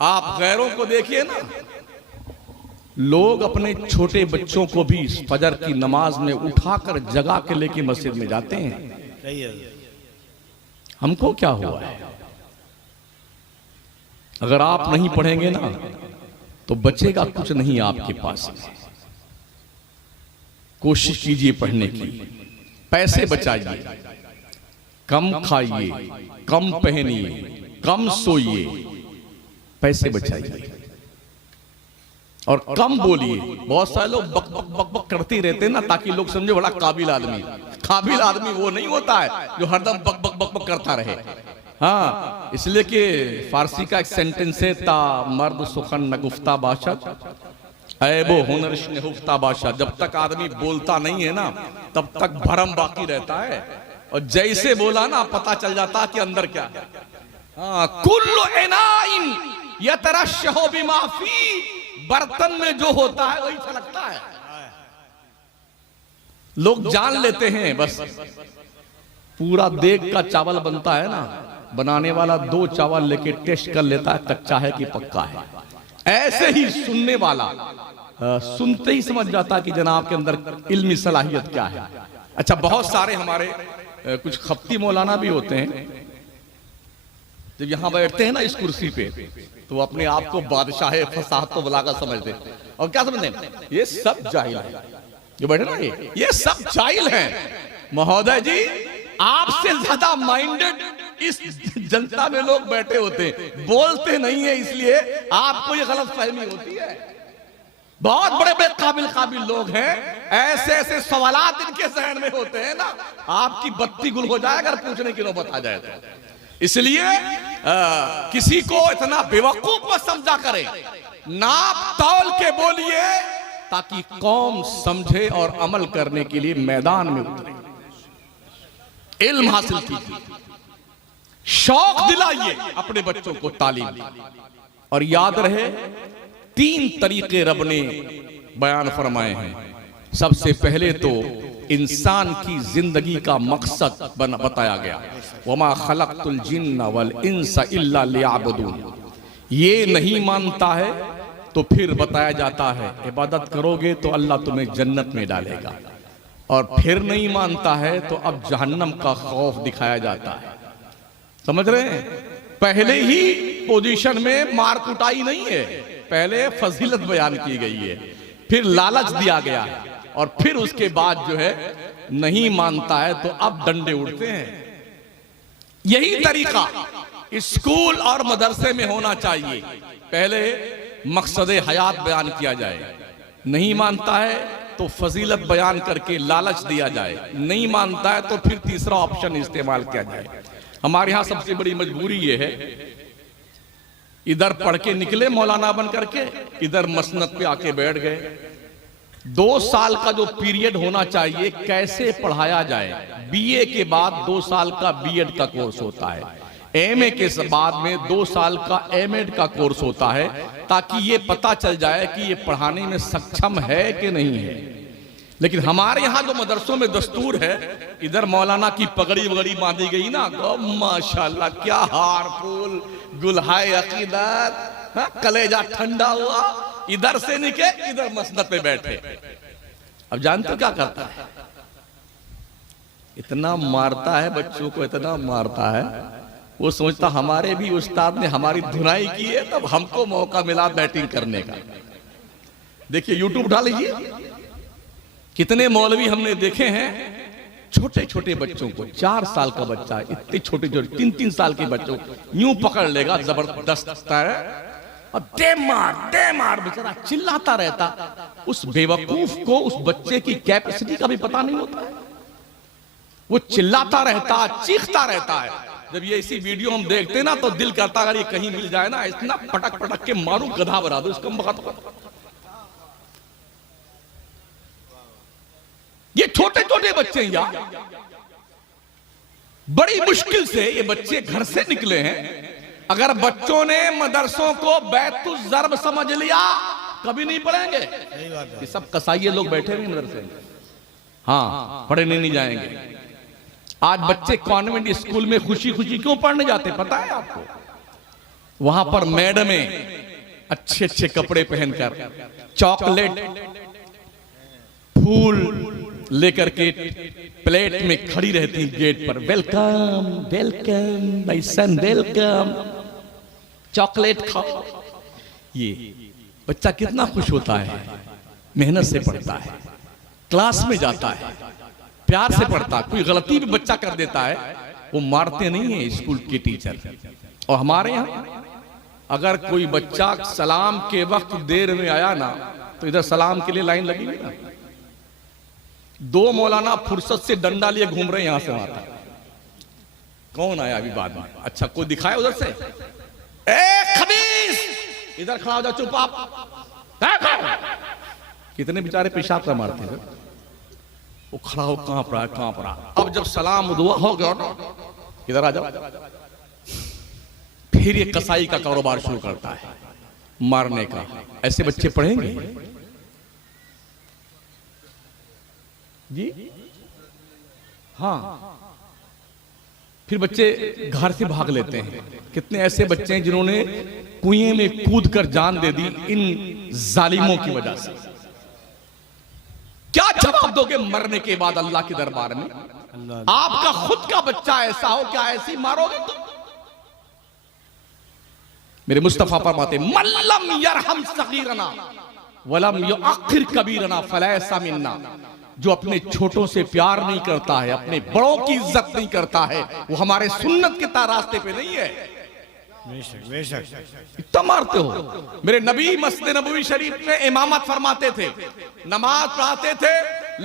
आप गैरों को देखिए ना, लोग अपने छोटे बच्चों को भी फजर की नमाज में उठाकर जगा के लेके मस्जिद में जाते हैं। हमको क्या हुआ है? अगर आप नहीं पढ़ेंगे ना तो बचेगा कुछ नहीं आपके पास। कोशिश कीजिए पढ़ने की, पैसे बचाइए, कम खाइए, कम पहनिए, कम सोइए, पैसे बचाइए और कम बोलिए। बहुत सारे लोग बक बक बक बक करते रहते हैं ना, ताकि लोग समझे बड़ा काबिल आदमी। काबिल आदमी वो नहीं होता है जो हरदम बक बक बक बक करता रहे। हाँ, इसलिए कि फारसी का एक सेंटेंस है, ता मर्द सुखन न गुफ्ता बादशाह ऐबो हुनरश ने हुफ्ता बादशाह। जब तक आदमी बोलता नहीं है ना तब तक भरम बाकी रहता है, और जैसे बोला ना पता चल जाता कि अंदर क्या है। हाँ, कुल्लु इनाइन यतरशहु बिमा फी, बर्तन में जो होता है वही छलकता है। लोग जान लेते हैं बस। पूरा देग का चावल बनता है ना, बनाने वाला 2 चावल लेके टेस्ट कर लेता है कच्चा है कि पक्का है। ऐसे ही सुनने वाला सुनते ही समझ जाता कि जनाब के अंदर इल्मी सलाहियत क्या है। अच्छा, बहुत सारे हमारे कुछ खफ्ती मौलाना भी होते हैं, जब यहां बैठते हैं ना इस कुर्सी पे तो अपने आप को बादशाह फसाहत तो बलागा समझते, और क्या समझते? ये सब जाहिल है जो बैठे ना, ये सब जाहिल हैं। महोदय जी, आपसे ज्यादा माइंडेड इस जनता में लोग बैठे होते हैं, बोलते नहीं है, इसलिए आपको ये गलत फहमी होती है। बहुत बड़े बड़े काबिल लोग हैं, ऐसे ऐसे सवालात इनके जहन में होते हैं ना, आपकी बत्ती गुल हो जाए अगर पूछने की नौबत आ जाए तो। इसलिए किसी को इतना बेवकूफ मत समझा करे, नाप तौल के बोलिए ताकि कौम समझे और अमल करने के लिए मैदान में उतरे। इल्म हासिल कीजिए, शौक दिलाइए अपने बच्चों को तालीम, और याद रहे 3 तरीके रब ने बयान फरमाए हैं। सबसे पहले तो इंसान की जिंदगी का मकसद बताया गया, वमा खलक़तुल जिन्ना वल इंसा इल्ला लियअबुदून। ये नहीं मानता है तो फिर बताया जाता है इबादत करोगे तो अल्लाह तुम्हें जन्नत में डालेगा, और फिर नहीं मानता है तो अब जहन्नम का खौफ दिखाया जाता है। समझ रहे हैं? पहले ही पोजीशन में मार कुटाई नहीं है, पहले फजीलत बयान की गई है, फिर लालच दिया गया है, और फिर उसके बाद जो है नहीं मानता है तो अब डंडे उड़ते हैं। यही तरीका स्कूल और मदरसे में होना चाहिए। पहले मकसद हयात बयान किया जाए, नहीं मानता है तो फजीलत बयान करके लालच दिया जाए, नहीं मानता है तो फिर तीसरा ऑप्शन इस्तेमाल किया जाए। हमारे यहाँ सबसे बड़ी मजबूरी ये है, इधर पढ़ के निकले मौलाना बन करके, इधर मसनद पे आके बैठ गए। 2 साल का जो पीरियड होना चाहिए कैसे पढ़ाया जाए? बीए के बाद 2 साल का बीएड का कोर्स होता है, एमए के बाद में 2 साल का एमएड का कोर्स होता है, ताकि ये पता चल जाए कि ये पढ़ाने में सक्षम है कि नहीं है। लेकिन हमारे यहाँ जो मदरसों में दस्तूर है, इधर मौलाना की पगड़ी वगड़ी बांधी गई ना, तो माशाल्लाह क्या हार फूल गुलहाय अकीदत, कलेजा ठंडा हुआ, इधर से निकले इधर मसनद पे बैठे। अब जानते क्या करता है, इतना मारता है बच्चों को, इतना मारता है, वो सोचता हमारे भी उस्ताद ने हमारी धुनाई की है, तब हमको मौका मिला बैटिंग करने का। देखिए यूट्यूब उठा लीजिए, कितने मौलवी हमने देखे हैं छोटे छोटे बच्चों को, 4 साल का बच्चा इतने छोटे छोटे 3-3 साल के बच्चों यूं पकड़ लेगा जबरदस्त है, और दे मार बेचारा चिल्लाता रहता। उस बेवकूफ को उस बच्चे की कैपेसिटी का भी पता नहीं होता है, वो चिल्लाता रहता, चीखता रहता है। जब ये इसी वीडियो हम देखते ना तो दिल करता अगर ये कहीं मिल जाए ना, इतना पटक पटक के मारू, गधा बना दो इसका बहुत। ये छोटे छोटे बच्चे यार, बड़ी मुश्किल से ये बच्चे घर से निकले हैं। अगर बच्चों ने मदरसों को बैतुल ज़र्ब समझ लिया, कभी नहीं पढ़ेंगे। ये सब कसाईये लोग बैठे हुए मदरसे में, हाँ पढ़ने नहीं जाएंगे। आज बच्चे कॉन्वेंट स्कूल में खुशी खुशी क्यों पढ़ने जाते पता है आपको? वहां पर मैडमें अच्छे अच्छे कपड़े पहनकर, चॉकलेट फूल लेकर के प्लेट में खड़ी रहती गेट पर, वेलकम वेलकम भाई सन वेलकम, चॉकलेट खाओ। ये बच्चा कितना खुश होता है, मेहनत से पढ़ता है, क्लास में जाता है, प्यार से पढ़ता है। कोई गलती भी बच्चा कर देता है वो मारते नहीं है स्कूल के टीचर। और हमारे यहाँ अगर कोई बच्चा सलाम के वक्त देर में आया ना, तो इधर सलाम के लिए लाइन लगी हुई ना, 2 मौलाना फुर्सत से डंडा लिए घूम रहे हैं यहां से वहां तक। कौन आया अभी बाद में? अच्छा कोई दिखाए उधर से, ए खबीस इधर खड़ा हो जा, चुप आप। कितने बेचारे पेशाब का मारते हैं, वो खड़ा हो कांप रहा। अब जब सलाम दुआ हो गया ना, इधर आ जाओ, फिर ये कसाई का कारोबार शुरू करता है, मारने का। ऐसे बच्चे पढ़ेंगे जी? हाँ, फिर बच्चे घर से भाग लेते हैं। कितने ऐसे बच्चे हैं जिन्होंने कुएं में कूद कर जान दे दी इन जालिमों की वजह से। क्या जवाब दोगे मरने के बाद अल्लाह के दरबार में? आपका खुद का बच्चा ऐसा हो, क्या ऐसी मारोगे तुम? मेरे मुस्तफा फरमाते, मल्लम यरहम सगीरना वलम युअखिर कबीरना फलैसा मिन्ना। जो अपने छोटों से प्यार नहीं करता है, अपने बड़ों की इज्जत नहीं करता है, वो हमारे सुन्नत के रास्ते पे नहीं है। इतना मारते हो। मेरे नबी मस्जिद नबवी शरीफ में इमामत फरमाते थे, नमाज पढ़ाते थे,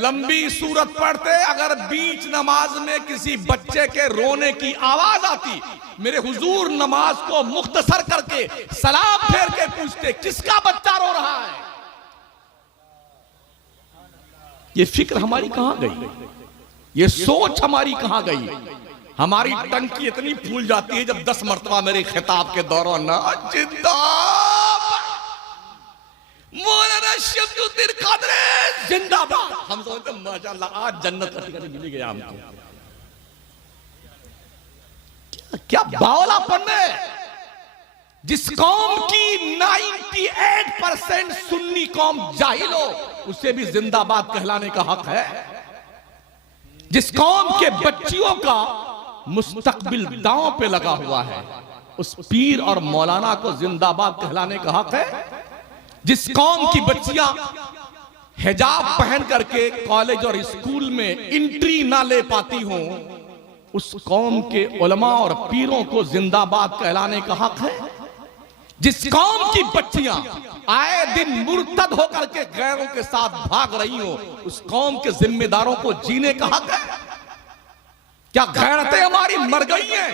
लंबी सूरत पढ़ते, अगर बीच नमाज में किसी बच्चे के रोने की आवाज आती, मेरे हुजूर नमाज को मुख्तसर करके सलाम फेर के पूछते, किसका बच्चा रो रहा है? ये फिक्र हमारी कहां गई? ये सोच हमारी कहां गई? हमारी टंकी इतनी फूल जाती है जब 10 मरतबा मेरे खिताब के दौरान ना मौलाना शमसुद्दीन कादरी जिंदाबाद, हम सोचते माशाअल्लाह आज जन्नत का टिकट मिल गया हमको। क्या बावलापन है। जिस कौम की 98% सुन्नी कौम जाहिल हो, उसे भी जिंदाबाद कहलाने का हक है। जिस कौम के बच्चियों का मुस्तकबिल दांव पे लगा हुआ है, उस पीर और मौलाना को जिंदाबाद कहलाने का हक है। जिस कौम की बच्चियां हिजाब पहन करके कॉलेज और स्कूल में एंट्री ना ले पाती हों, उस कौम के उलमा और पीरों को जिंदाबाद कहलाने का हक है। जिस कौम की बच्चियां आए दिन मुर्तद होकर के गैरों के साथ भाग रही हो, उस कौम के जिम्मेदारों को जीने का हक है। क्या गैरतें हमारी मर गई हैं?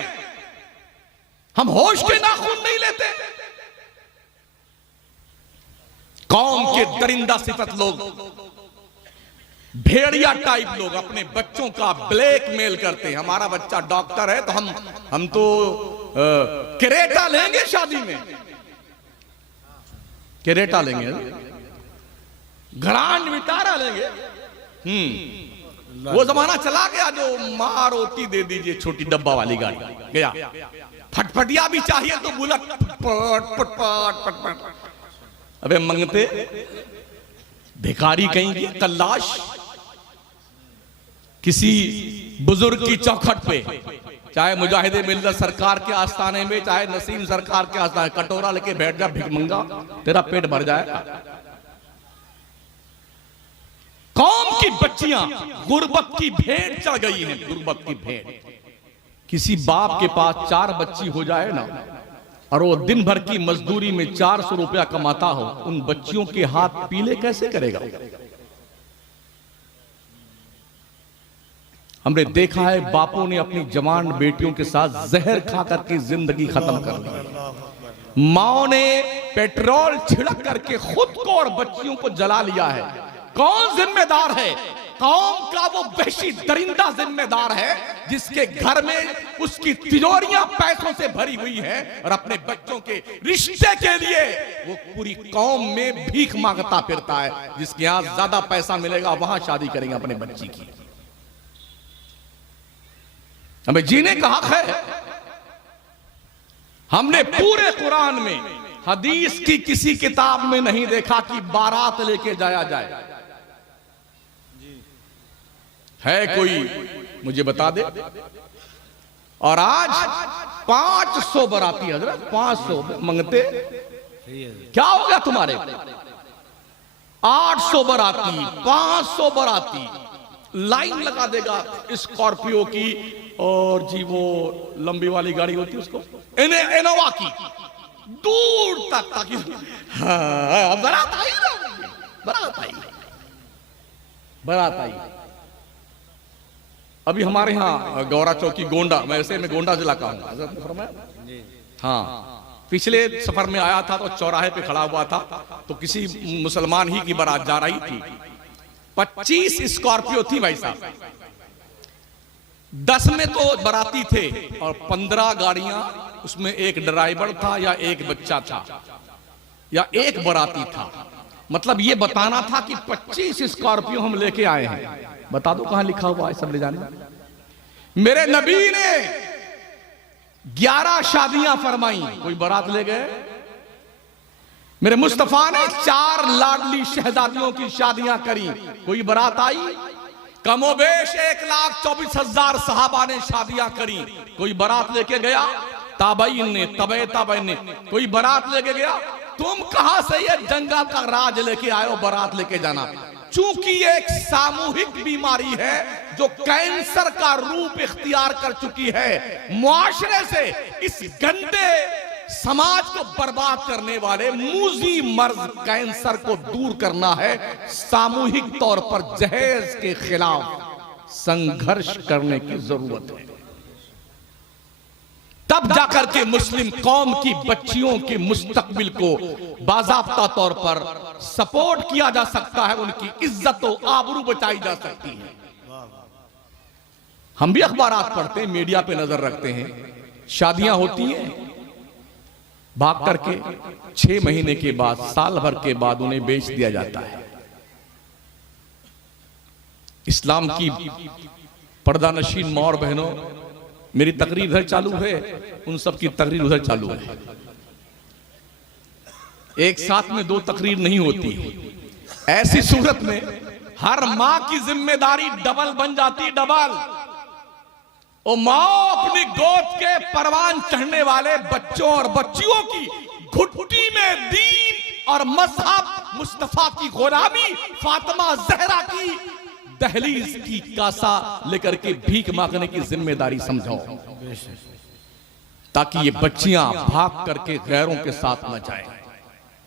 हम होश के नाखून नहीं लेते। कौम के दरिंदा सिफत लोग, भेड़िया टाइप लोग अपने बच्चों का ब्लैकमेल करते हैं। हमारा बच्चा डॉक्टर है तो हम तो क्रेटा लेंगे, शादी में क्रेटा लेंगे, ग्रांड विटारा लेंगे। वो जमाना चला गया जो माँ रोटी दे दीजिए छोटी डब्बा वाली गाड़ी गया। फटफटिया भी चाहिए तो बुलेट पट पट पट पट पट। अबे मंगते भिखारी कहीं की कल्लाश किसी बुजुर्ग की चौखट पे, चाहे मुजाहिदे मिल्लत सरकार के आस्थाने में, चाहे नसीम सरकार के आस्थाने, कटोरा लेके बैठ जा भिखमंगा, तेरा पेट भर जाएगा। कौम की बच्चियां गुर्बत की भेंट चढ़ गई हैं, गुर्बत की भेंट। किसी बाप के पास 4 बच्ची हो जाए ना और वो दिन भर की मजदूरी में 400 रुपया कमाता हो, उन बच्चियों के हाथ पीले कैसे करेगा? हमने देखा है बापों ने अपनी जवान बेटियों के साथ जहर खा करके जिंदगी खत्म कर दी। माओ ने पेट्रोल छिड़क करके खुद को और बच्चियों को जला लिया है। कौन जिम्मेदार है? कौम का वो वहशी दरिंदा जिम्मेदार है जिसके घर में उसकी तिजोरियां पैसों से भरी हुई है और अपने बच्चों के रिश्ते के लिए वो पूरी कौम में भीख मांगता फिरता है। जिसके यहां ज्यादा पैसा मिलेगा वहां शादी करेंगे अपने बच्ची की। हमें जीने का हक है। हमने पूरे कुरान में, हदीस की किसी किताब में नहीं देखा कि बारात लेके जाया जाए। है कोई मुझे बता दे। और आज 500 बराती हजरत, 500 मंगते क्या हो गया तुम्हारे? 800 बराती, 500 बराती, लाइन लगा देगा स्कॉर्पियो की और जी वो लंबी वाली गाड़ी होती है उसको इनोवा की, दूर तक ताकि बारात आई ना, बारात आई, बारात आई। अभी हमारे यहाँ गौरा चौकी गोंडा, वैसे मैं गोंडा जिला का हूँ। हाँ, पिछले सफर में आया था तो चौराहे पे खड़ा हुआ था तो किसी मुसलमान ही की बारात जा रही थी। 25 स्कॉर्पियो थी भाई साहब, 10 में तो बराती थे और 15 गाड़ियां, उसमें एक ड्राइवर था या एक बच्चा था या एक बराती था। मतलब ये बताना था कि 25 स्कॉर्पियो हम लेके आए हैं। बता दो कहां लिखा हुआ है, सब ले जाना। मेरे नबी ने 11 शादियां फरमाई, कोई बारात ले गए? मेरे मुस्तफा ने 4 लाडली शहजादियों की शादियां करी, कोई बारात आई? कमोबेश 1,24,000 सहाबा ने शादियां करी, कोई बारात लेके गया? ताबईन ने, ताबईन ने, कोई बारात लेके गया? तुम कहां से ये जंगल का राज लेके आए हो बारात लेके जाना? चूंकि एक सामूहिक बीमारी है जो कैंसर का रूप इख्तियार कर चुकी है, मुआशरे से इस गंदे समाज को बर्बाद करने वाले मूजी मर्ज कैंसर को दूर करना है। सामूहिक तौर पर जहेज के खिलाफ संघर्ष करने की जरूरत है। तब जाकर के मुस्लिम कौम की बच्चियों के मुस्तकबिल को बाज़ाब्ता तौर पर सपोर्ट किया जा सकता है, उनकी इज्जत और आबरू बचाई जा सकती है। हम भी अखबारात पढ़ते हैं, मीडिया पे नजर रखते हैं, शादियां होती हैं, भाग करके 6 महीने के बाद, साल भर के बाद उन्हें बेच दिया जाता है। इस्लाम की पर्दानशीन माँ और बहनों, मेरी तकरीर इधर चालू है, उन सब की तकरीर उधर चालू है। एक साथ में 2 तकरीर नहीं होती। ऐसी सूरत में हर मां की जिम्मेदारी डबल बन जाती, डबल। और मां अपनी गोद के परवान चढ़ने वाले बच्चों और बच्चियों की घुट्टी में दीन और मजहब मुस्तफा की गुलामी, फातिमा जहरा की दहलीज की कासा लेकर के भीख मांगने की जिम्मेदारी समझाओ, ताकि ये बच्चियां भाग करके गैरों के साथ न जाएं।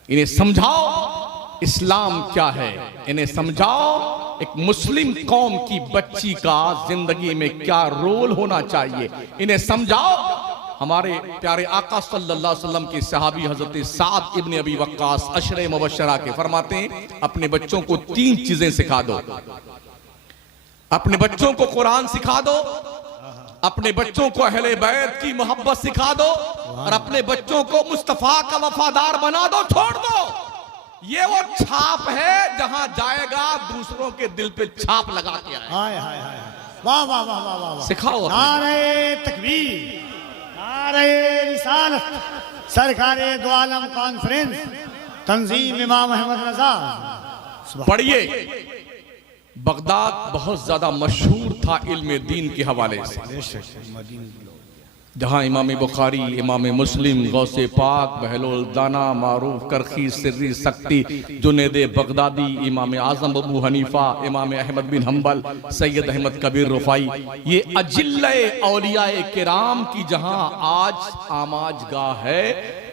इन्हें समझाओ इस्लाम क्या है, इन्हें समझाओ एक मुस्लिम कौम की बच्ची का जिंदगी में क्या रोल होना चाहिए, इन्हें समझाओ। हमारे प्यारे आका सल्लल्लाहु अलैहि वसल्लम के सहाबी हजरत साद इब्न अबी वक्कास अशरे मुबश्शरा के फरमाते हैं, अपने बच्चों को 3 चीजें सिखा दो। अपने बच्चों को कुरान सिखा दो, अपने बच्चों को अहले बैत की मोहब्बत सिखा दो और अपने बच्चों को मुस्तफा का वफादार बना दो, छोड़ दो। ये वो छाप है जहां जाएगा दूसरों के दिल पे छाप लगा के आए। हाय हाय हाय, वाह वाह वाह वाह वाह वाह। सिखाओ अपने। नारे तकबीर, नारे रिसालत, सरकारे दो आलम कॉन्फ्रेंस, तंजीम इमाम अहमद रजा। पढ़िए, बगदाद बहुत ज्यादा मशहूर था इल्म दीन के हवाले से, जहाँ इमाम बुखारी, इमाम मुस्लिम, गौसे पाक, बहलोल दाना, मारूफ करखी, सिर्री सक्ती, जुनेद बगदादी, इमाम आजम अबू हनीफा, इमाम अहमद बिन हम्बल, सैयद अहमद कबीर रुफाई, ये अजिल्ले औलियाए किराम की जहाँ आज आमाज गाह है।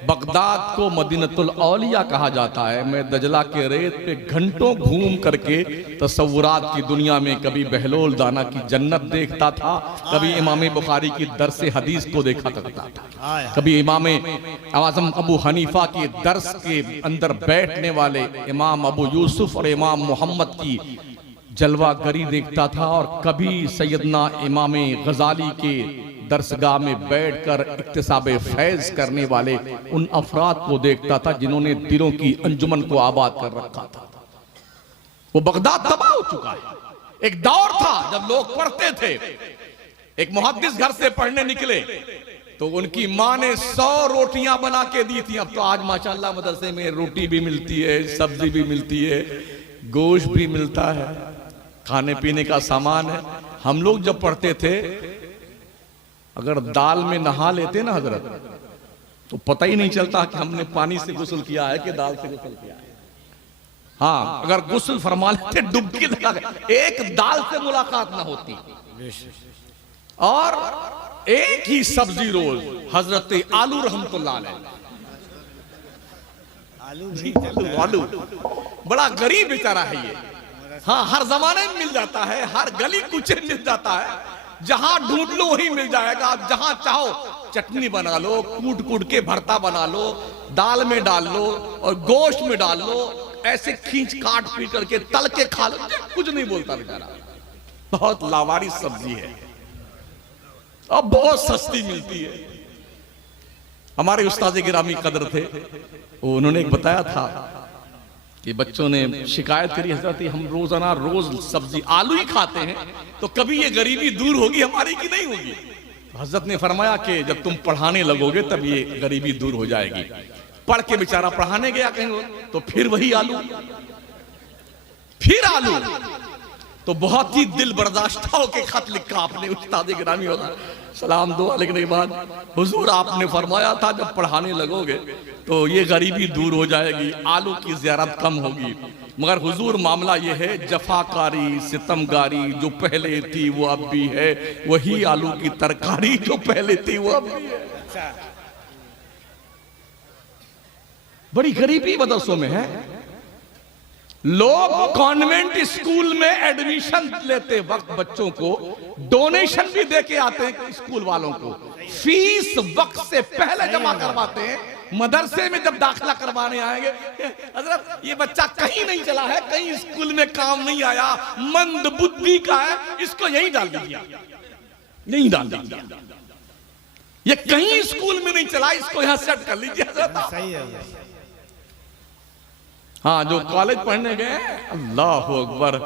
बगदाद को मदीनतुल औलिया कहा जाता है। मैं दजला के रेत पे घंटों घूम करके तसव्वुरात की दुनिया में कभी बहलोल दाना की जन्नत देखता था, कभी इमाम बुखारी की दर्स हदीस को देखा करता था, कभी इमाम आज़म अबू हनीफा के दर्स के अंदर बैठने वाले इमाम अबू यूसुफ और इमाम मोहम्मद की जलवागरी देखता था, और कभी सैयदना इमाम गजाली के दरसगाह में बैठकर इक्तिसाबे फैज करने वाले उन अफराद को देखता था जिन्होंने दिलों की अंजुमन को आबाद कर रखा था। वो बगदाद तबाह हो चुका है। एक दौर था जब लोग पढ़ते थे। एक मुहद्दिस घर से पढ़ने निकले तो उनकी माँ ने 100 रोटियां बना के दी थी। अब तो आज माशाल्लाह मदरसे में रोटी भी मिलती है, सब्जी भी मिलती है, गोश्त भी मिलता है, खाने पीने का सामान है। हम लोग जब पढ़ते थे, अगर दाल में नहा लेते ना हजरत, तो पता ही नहीं चलता कि हमने पानी से गुस्ल किया है कि दाल से गुस्ल किया है। हाँ, अगर गुस्ल फरमा लेते डुबकी लगा के, एक दाल से मुलाकात ना होती, और एक ही सब्जी रोज। हजरत आलू रहमतुल्लाह अलैह, आलू बड़ा गरीब बेचारा है ये। हाँ, हर जमाने में मिल जाता है, हर गली कुचे मिल जाता है, जहां ढूंढ लो वहीं मिल जाएगा। आप जहां चाहो चटनी बना लो, कूट कूट के भरता बना लो, दाल में डाल लो और गोश्त में डाल लो, ऐसे खींच काट पीट करके तल के खा लो, कुछ नहीं बोलता बेचारा। बहुत लावारिस सब्जी है और बहुत सस्ती मिलती है। हमारे उस्ताद गिरामी कदर थे, उन्होंने एक बताया था कि बच्चों ने शिकायत करी, हजरत हम रोजाना रोज सब्जी आलू ही खाते हैं, तो कभी ये गरीबी दूर होगी हमारी कि नहीं होगी? हजरत ने फरमाया कि जब तुम पढ़ाने लगोगे तब ये गरीबी दूर हो जाएगी। पढ़ के बेचारा पढ़ाने गया कहीं, तो फिर वही आलू, फिर आलू। तो बहुत ही दिल बर्दाश्त होकर खत लिखा आपने उस्ताद गिरामी होगा सलाम दुआ लिखने के बाद, हुजूर आपने फरमाया था जब पढ़ाने लगोगे तो ये गरीबी दूर हो जाएगी, आलू की ज़ियारत कम होगी। मगर हुजूर मामला ये है, जफाकारी सितमगारी जो पहले थी वो अब भी है, वही आलू की तरकारी जो पहले थी वो अब भी है। बड़ी गरीबी मदरसों में है। लोग कॉन्वेंट स्कूल में एडमिशन लेते वक्त बच्चों को डोनेशन भी दे के आते हैं, स्कूल वालों को फीस वक्त से पहले जमा करवाते हैं। मदरसे में जब दाखिला करवाने आएंगे, हजरत ये बच्चा कहीं नहीं चला है, कहीं स्कूल में काम नहीं आया, मंद बुद्धि का है, इसको यहीं डाल दीजिए, यहीं डाल दीजिए, ये कहीं स्कूल में नहीं चला, इसको यहां सेट कर लीजिए। सही है। हाँ, जो कॉलेज पढ़ने गए, अल्लाह अकबर,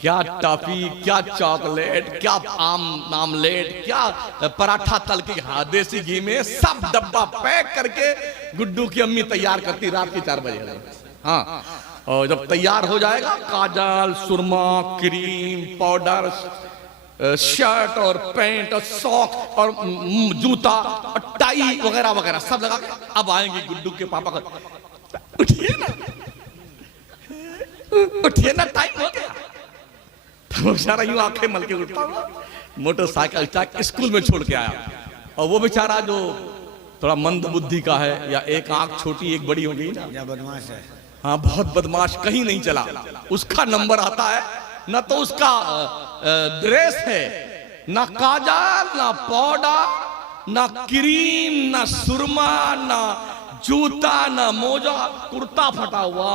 क्या टॉफी, क्या चॉकलेट, क्या आमलेट, क्या पराठा तल के देसी घी में सब डब्बा पैक करके गुड्डू की अम्मी तैयार करती रात के 4 बजे। हाँ, और जब तैयार हो जाएगा, काजल, सुरमा, क्रीम, पाउडर, शर्ट और पैंट और सॉक और जूता और टाई वगैरह वगैरह सब लगा के अब आएंगे गुड्डू के पापा का, उठिए ना, उठिए ना, टाइम हो गया। तो बेचारा यूं आंखें मल के उठता हुआ मोटरसाइकिल चाक स्कूल में छोड़ के आया, और वो बेचारा जो थोड़ा मंद बुद्धि का है, या एक आंख छोटी एक बड़ी हो गई ना, या बदमाश है, हाँ बहुत बदमाश, कहीं नहीं चला, उसका नंबर आता है, ना तो उसका ड्रेस है, ना काजल, ना पाउडर, ना क्रीम, ना सुरमा, ना जूता, ना मोजा, कुर्ता फटा हुआ,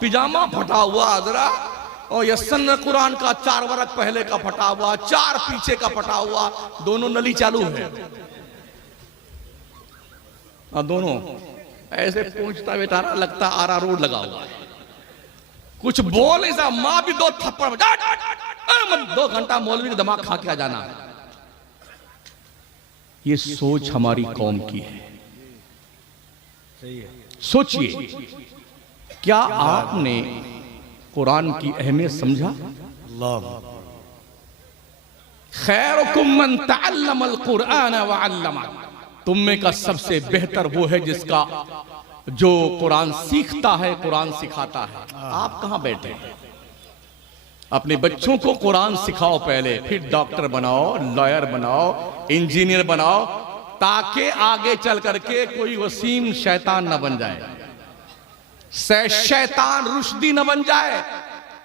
पिजामा फटा हुआ अदरा, और यसन कुरान का 4 वरक पहले का फटा हुआ, 4 पीछे का फटा हुआ, दोनों नली चालू है, दोनों ऐसे पूछता बेचारा, लगता आरा रोड लगा हुआ है, कुछ बोल नहीं सा, माँ भी दो थप्पड़, 2 घंटा मौलवी का दिमाग खा के आ जाना। ये सोच हमारी कौम की है। सोचिए, क्या आपने कुरान की अहमियत समझा? खैरुकुम मन तअल्लमल कुरान व अल्लमा, तुम में का सबसे बेहतर वो है जिसका जो कुरान सीखता है, कुरान सिखाता है। आप कहां बैठे हैं? अपने बच्चों को कुरान सिखाओ पहले, फिर डॉक्टर बनाओ, लॉयर बनाओ, इंजीनियर बनाओ, ताकि आगे चल करके कोई वसीम शैतान न बन जाए, शैतान रुश्दी न बन जाए,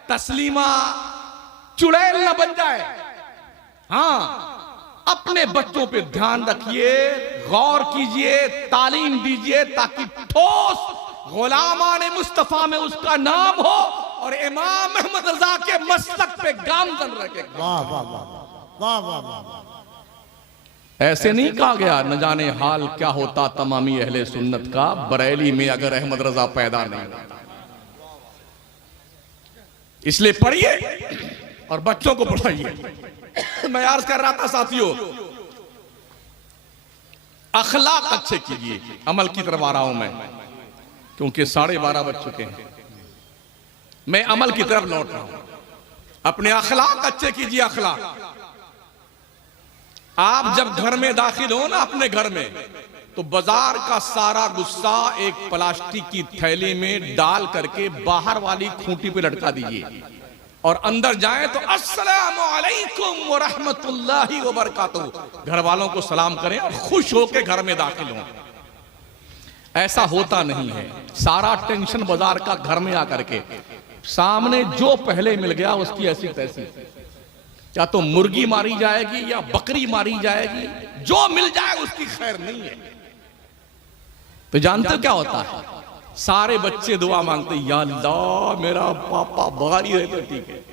तस्लीमा चुड़ैल न बन जाए। हाँ, अपने बच्चों पे ध्यान रखिए, गौर कीजिए, तालीम दीजिए, ताकि ठोस गुलामाने मुस्तफा में उसका नाम हो और इमाम अहमद रजा के मसलक पे गामजन रखे। वाह वाह वाह वाह वाह वाह। ऐसे नहीं कहा गया न जाने हाल क्या होता तमामी अहले सुन्नत का, बरेली में अगर अहमद रजा पैदा नहीं होता। इसलिए पढ़िए और बच्चों को पढ़ाइए। मैं अर्ज कर रहा था साथियों, अखलाक अच्छे कीजिए। अमल की तरफ आ रहा हूं मैं, क्योंकि 12:30 बज चुके हैं। मैं अमल की तरफ लौट रहा हूं। अपने अखलाक अच्छे कीजिए। अखलाक, आप जब घर में दाखिल हो ना, अपने घर में, तो बाजार का सारा गुस्सा एक प्लास्टिक की थैली में डाल करके बाहर वाली खूंटी पे लटका दीजिए और अंदर जाए तो अस्सलामु अलैकुम व रहमतुल्लाहि व बरकातुहू, घर वालों को सलाम करें और खुश होकर घर में दाखिल हों। ऐसा होता नहीं है। सारा टेंशन बाजार का घर में आकर के, सामने जो पहले मिल गया उसकी ऐसी तैसी, या तो मुर्गी मारी जाएगी या बकरी मारी जाएगी, जो मिल जाए उसकी खैर नहीं है। तो जानते हो क्या होता है? सारे बच्चे दुआ मांगते, या अल्लाह मेरा पापा बाहर ही रहे तो ठीक है।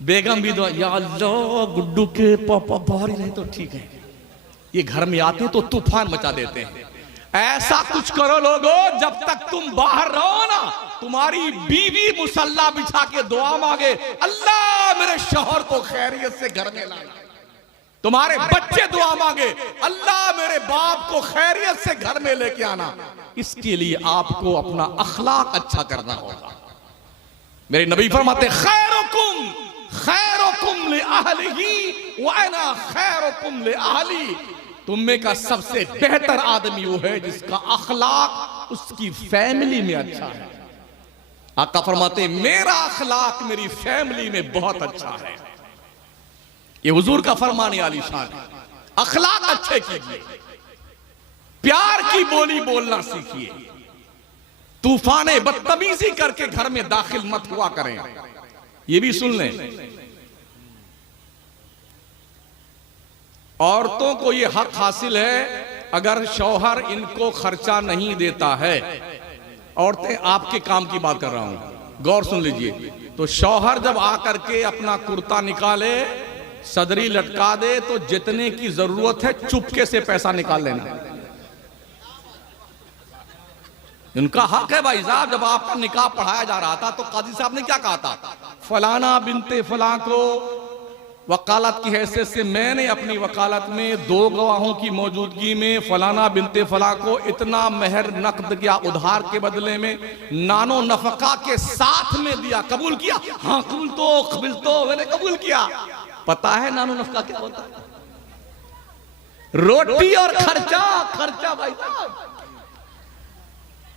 बेगम भी दुआ, या अल्लाह गुड्डू के पापा बाहर ही रहे तो ठीक है। ये घर में आते तो तूफान मचा देते हैं। ऐसा कुछ करो लोगों, जब तक तुम बाहर रहो ना, तुम्हारी बीवी मुसल्ला बिछा के दुआ मांगे, अल्लाह मेरे शौहर को खैरियत से घर में लाना। तुम्हारे बच्चे दुआ मांगे, अल्लाह मेरे बाप को खैरियत से घर में लेके आना। इसके लिए आपको अपना अखलाक अच्छा करना होगा। मेरे नबी फरमाते, खैरुकुम खैरुकुम li ahlihi व अना खैरुकुम li ahली। तुम में का सबसे बेहतर आदमी वो है जिसका अखलाक उसकी फैमिली में अच्छा है। आका फरमाते, मेरा अखलाक मेरी फैमिली में बहुत अच्छा है। ये हुजूर का फरमाने आलीशान है। अखलाक अच्छे कीजिए, प्यार की बोली बोलना सीखिए, तूफाने बदतमीजी करके घर में दाखिल मत हुआ करें। ये भी सुन लें, औरतों को ये हक हासिल है, अगर शौहर इनको खर्चा नहीं देता है, औरतें आपके काम की बात कर रहा हूं, गौर सुन लीजिए, तो शौहर जब आकर के अपना कुर्ता निकाले, सदरी लटका दे, तो जितने की जरूरत है चुपके से पैसा निकाल लेना। उनका हक है भाई साहब। जब आपका निकाह पढ़ाया जा रहा था तो काजी साहब ने क्या कहा था? फलाना बिनते फलां को वकालत की हैसियत से मैंने अपनी वकालत में 2 गवाहों की मौजूदगी में फलाना बिनते फलां को इतना मेहर नकद किया, उधार के बदले में नानो नफका के साथ में दिया। कबूल किया? हाँ कबूल तो मैंने कबूल किया। पता है नानो नफका क्या होता है? रोटी और खर्चा भाई साहब।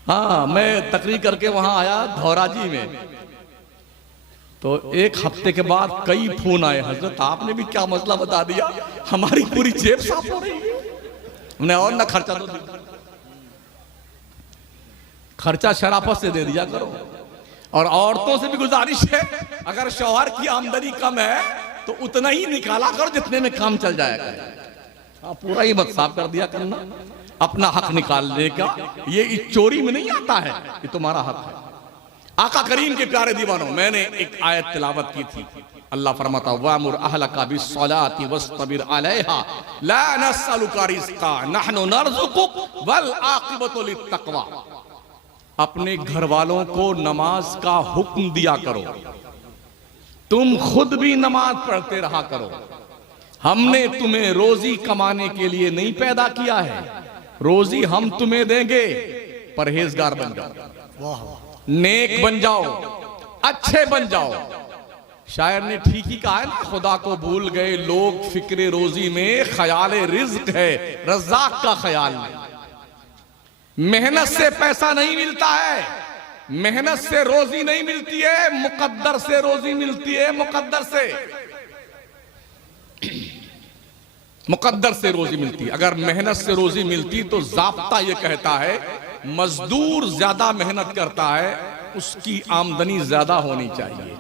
हाँ, मैं तकरीर करके वहां आया धौराजी में, तो 1 हफ्ते के बाद कई फोन आए, हजरत आपने भी क्या मसला बता दिया, हमारी पूरी जेब साफ हो रही है, हमने और ना खर्चा तो दिया। खर्चा शराफत से दे दिया करो। और औरतों से भी गुजारिश है, अगर शौहर की आमदनी कम है तो उतना ही निकाला करो जितने में काम चल जाएगा। हाँ, पूरा ही मत साफ कर दिया करना। अपना हक निकालने का ये चोरी में नहीं आता है, ये तुम्हारा हक है। आका करीम के प्यारे दीवानों, मैंने एक आयत तिलावत की थी। अल्लाह फरमाता वामुर अहलका बिस्सलाति वस्तबिर अलैहा ला नसअलुका रिज़्क़ा नहनु नरज़ुकुक वल आक़िबतु लित्तक़वा। अपने घर वालों को नमाज का हुक्म दिया करो, तुम खुद भी नमाज पढ़ते रहा करो। हमने तुम्हें रोजी कमाने के लिए नहीं पैदा किया है, रोजी हम तुम्हें देंगे। परहेजगार बन जाओ, नेक बन जाओ, अच्छे बन जाओ। शायर ने ठीक ही कहा है ना, खुदा को भूल गए लोग फिक्रे रोजी में, ख्याल रिज्क है रज़्ज़ाक़ का ख्याल नहीं। मेहनत से पैसा नहीं मिलता है, मेहनत से रोजी नहीं मिलती है, मुकद्दर से रोजी मिलती है। मुकद्दर से, मुकद्दर से रोजी मिलती है। अगर मेहनत से रोजी मिलती तो ज़ाब्ता ये कहता है मजदूर ज्यादा मेहनत करता है उसकी आमदनी ज्यादा होनी चाहिए।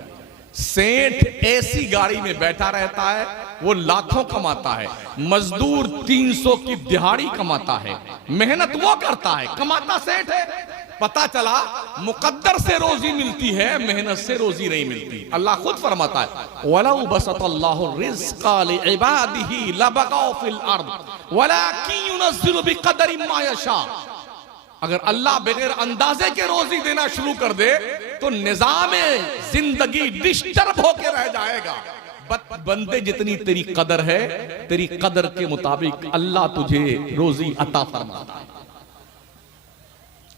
सेठ ऐसी गाड़ी में बैठा रहता है वो लाखों कमाता है, मजदूर 300 की दिहाड़ी कमाता है। मेहनत वो करता है, कमाता सेठ है। पता चला मुकद्दर से रोजी मिलती है, मेहनत से रोजी नहीं मिलती। अल्लाह खुद फरमाता है वलौ बसतल्लाहु रिज़्क़ा लिइबादिही लबगौ फिल अर्द वलाकिन युनज़्ज़िलु बिक़दरि मा यशा। अगर अल्लाह बगैर अंदाजे के रोजी देना शुरू कर दे तो निजामे जिंदगी डिस्टर्ब होके रह जाएगा। बंदे जितनी तेरी कदर है, तेरी कदर के मुताबिक अल्लाह तुझे रोजी अता फरमाता है।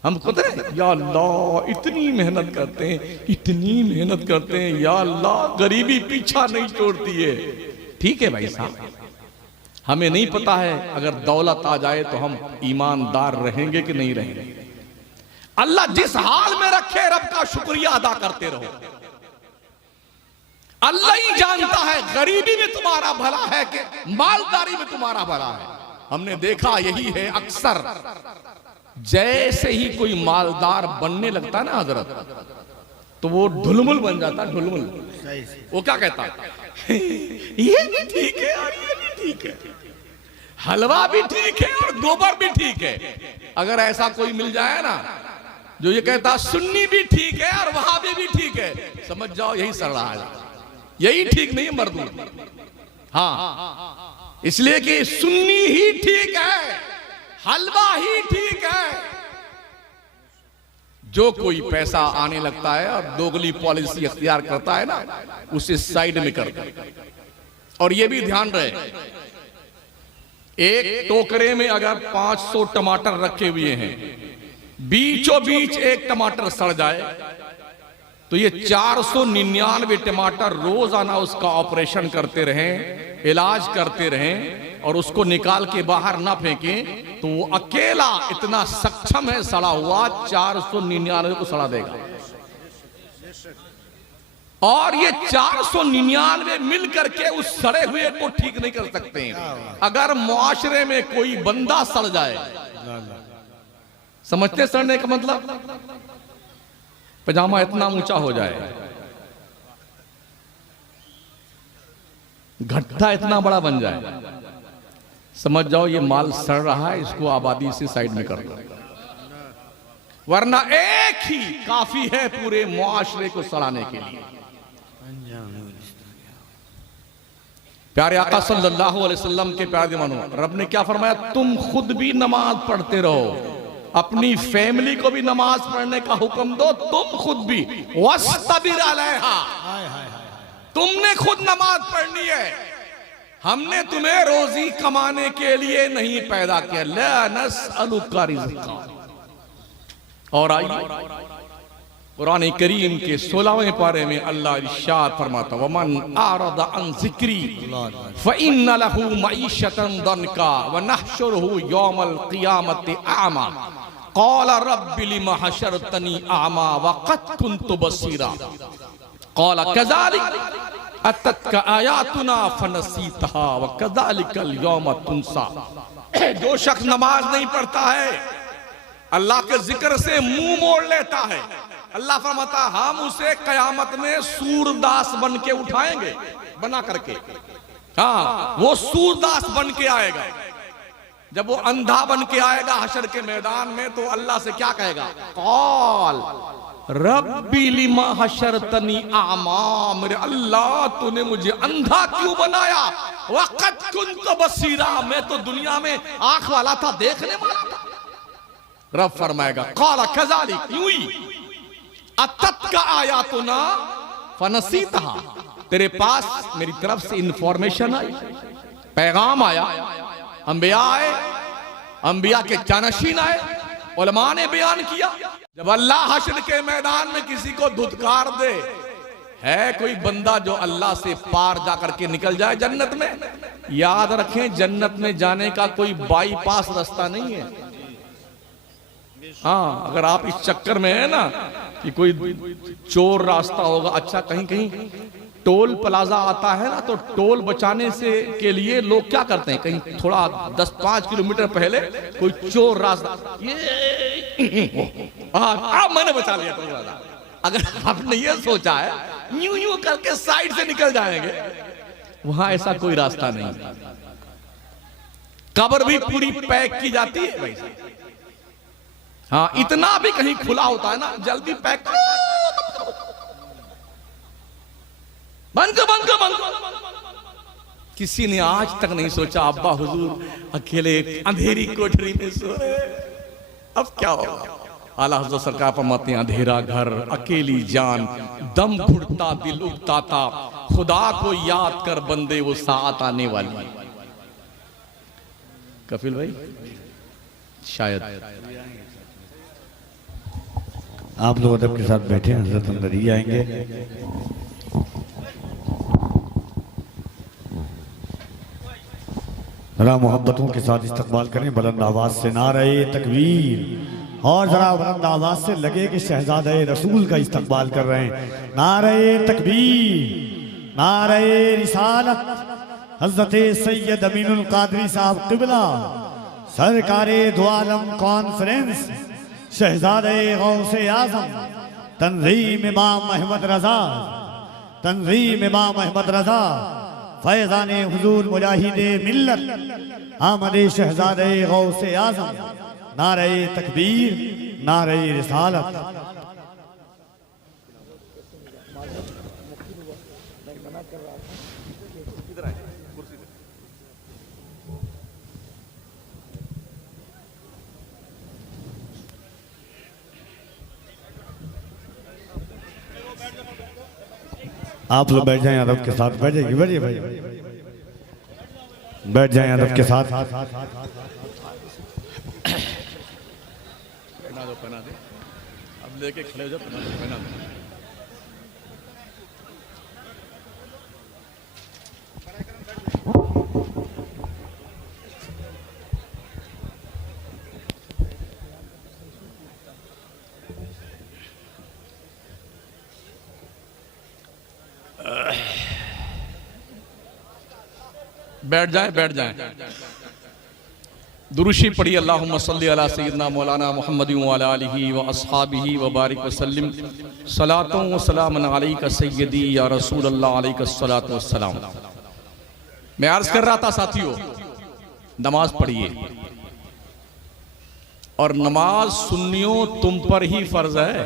हम खुद या अल्लाह इतनी मेहनत करते हैं, इतनी मेहनत करते हैं, या अल्लाह गरीबी पीछा नहीं छोड़ती है। ठीक है भाई साहब, हमें नहीं पता है अगर दौलत आ जाए तो हम ईमानदार रहेंगे कि नहीं रहेंगे। अल्लाह जिस हाल में रखे रब का शुक्रिया अदा करते रहो। अल्लाह ही जानता है गरीबी में तुम्हारा भला है कि मालदारी में तुम्हारा भला है। हमने देखा यही है अक्सर, जैसे ही कोई मालदार बनने लगता ना हजरत, तो वो ढुलमुल बन जाता। ढुलमुल वो क्या कहता है ये भी ठीक है और ये भी ठीक है, हलवा भी ठीक है और गोबर भी ठीक है। अगर ऐसा कोई मिल जाए ना जो ये कहता सुन्नी भी ठीक है और वहाबी भी ठीक है, समझ जाओ यही सड़ रहा है, यही ठीक नहीं है मर्दूद। हाँ, इसलिए कि सुन्नी ही ठीक है, हलवा ही ठीक है। जो कोई पैसा आने लगता है और दोगली पॉलिसी अख्तियार करता है ना, उसे साइड में करता है। और ये भी ध्यान रहे, एक टोकरे में अगर 500 टमाटर रखे हुए हैं, बीचों बीच एक टमाटर सड़ जाए तो ये 499 टमाटर रोजाना उसका ऑपरेशन करते रहें, इलाज करते रहें और उसको निकाल के बाहर ना फेंकें तो वो अकेला इतना सक्षम है सड़ा हुआ 499 को सड़ा देगा। और ये 499 मिल करके उस सड़े हुए को ठीक नहीं कर सकते हैं। अगर मुआशरे में कोई बंदा सड़ जाए, समझते सड़ने का मतलब, पजामा इतना ऊंचा हो जाए, गड्ढा इतना बड़ा बन जाए, समझ जाओ ये माल सड़ रहा है, इसको आबादी से साइड में कर दो, वरना एक ही काफी है पूरे मुआशरे को सड़ाने के लिए। प्यारे आका सल्लल्लाहु अलैहि वसल्लम के प्यारे दीवानों, रब ने क्या फरमाया, तुम खुद भी नमाज पढ़ते रहो, अपनी फैमिली को भी नमाज पढ़ने का हुक्म दो, तुम खुद भी वस्तबिर अलैहा, तुमने खुद नमाज पढ़नी है। हमने तुम्हें रोजी कमाने के लिए नहीं पैदा किया। ला नसअलुका रिज़्क़ा। और आइए कुरान करीम के 16वें पारे में अल्लाह इरशाद फरमाता, वमन आरदा अन ज़िक्री फ़इन्न लहू मईशतन दनका व नहशुरुहु यौमल क़ियामति आमा क़ाल रब्बि लिमा हशरतनी आमा व क़द कुन्तु बसीरा क़ाल कज़ालिक अततका आयातुना फनसीतहा व कज़ालिकल यौम तुनसा। जो शख्स नमाज नहीं पढ़ता है, अल्लाह के जिक्र से मुंह मोड़ लेता है, अल्लाह फरमाता हम उसे कयामत में सूरदास बन के उठाएंगे, बना करके। हाँ, वो सूरदास बन के आएगा। जब वो अंधा बन के आएगा हशर के मैदान में तो अल्लाह से क्या कहेगा, कॉल रब्बी लिमा हशरतनी आमा, मेरे अल्लाह तूने मुझे अंधा क्यों बनाया, वक़द कुन्तु बसीरा, मैं तो दुनिया में आंख वाला था, देखने वाला था। रब फरमाएगा क़ाला कज़ालिक, यूं ही अततका आयातुना फनसीतहा, तेरे पास मेरी तरफ से इंफॉर्मेशन आई, पैगाम आया, अंबिया आए, अंबिया के जानशीन आए, उलमा ने बयान किया। जब अल्लाह हश्र के मैदान में किसी को धुतकार दे, है कोई बंदा जो अल्लाह से पार जाकर के निकल जाए जन्नत में? याद रखें, जन्नत में जाने का कोई बाईपास रास्ता नहीं है। हाँ, अगर आप इस चक्कर में है ना कि कोई चोर रास्ता होगा, अच्छा कहीं कहीं टोल प्लाजा आता है ना, तो टोल बचाने से के लिए लोग क्या करते हैं, कहीं थोड़ा 10-5 किलोमीटर पहले कोई चोर रास्ता, ये मैंने बचा लिया टोल प्लाजा। अगर आपने ये सोचा है यूं यूं करके साइड से निकल जाएंगे, वहां ऐसा कोई रास्ता नहीं। कब्र भी पूरी पैक की जाती है भाई। हाँ, इतना भी कहीं खुला होता है ना, जल्दी पैक बंद कर। किसी ने आज तक नहीं सोचा अब्बा हुजूर अकेले अंधेरी कोठरी में सो रहे, अब क्या होगा? आला हज़रत सरकार फरमाते हैं, अंधेरा घर, अकेली जान, दम घुटता, दिल उगता था, खुदा को याद कर बंदे, वो साथ आने वाली। कफिल भाई शायद आप लोग अदब के साथ बैठे हैं, हजरत अंदर ही आएंगे। जरा मोहब्बतों के साथ इस्तकबाल करें बुलंद आवाज से नारे तकबीर, और जरा बुलंद आवाज से लगे कि शहजादे रसूल का इस्तकबाल कर रहे हैं। नारे तकबीर, नारे रिसालत, हजरत सैयद अमीनुल कादरी साहब क़िबला, सरकारे दो आलम कॉन्फ्रेंस, शहजादे गौसे आज़म, तंज़ीम इमाम अहमद रज़ा, तंज़ीम इमाम अहमद रज़ा, फैज़ाने हुजूर मुजाहिदे मिल्लत, आमदे शहजादे गौसे आज़म, नारे तकबीर, नारे रिसालत। आप लोग बैठ जाएं अदब के साथ, बैठ जाइए, बैठिए भाई, बैठ जाएं अदब के साथ। पहना दे, अब लेके खड़े हो जाओ, पहना दो। बैठ जाएं, बैठ जाएं। दुरूशी पढ़िए, अल्लाहुम्मा सल्ली अला सय्यिदना मौलाना मुहम्मद व अला आलिहि व अस्हाबिहि व बारिक वसल्लिम, सलातों व सलामन अलैका सय्यदी या रसूल अल्लाह अलैका सलातो व सलाम। मैं अर्ज कर रहा था साथियों, नमाज पढ़िए, और नमाज सुन्नियों तुम पर ही फर्ज है,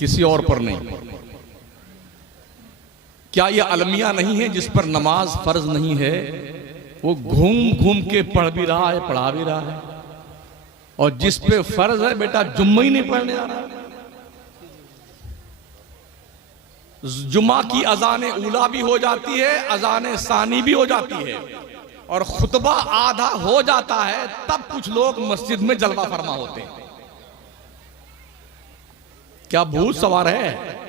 किसी और पर नहीं। क्या यह अलमिया नहीं है जिस पर नमाज फर्ज नहीं है? वो घूम घूम के पढ़ भी रहा है, पढ़ा भी रहा है, और जिस पे फर्ज है बेटा जुम्मा ही नहीं पढ़ने आ रहा। जुम्मा की अजान उला भी हो जाती है, अजान सानी भी हो जाती है, और खुतबा आधा हो जाता है, तब कुछ लोग मस्जिद में जलवा फरमा होते हैं। क्या भूत सवार है?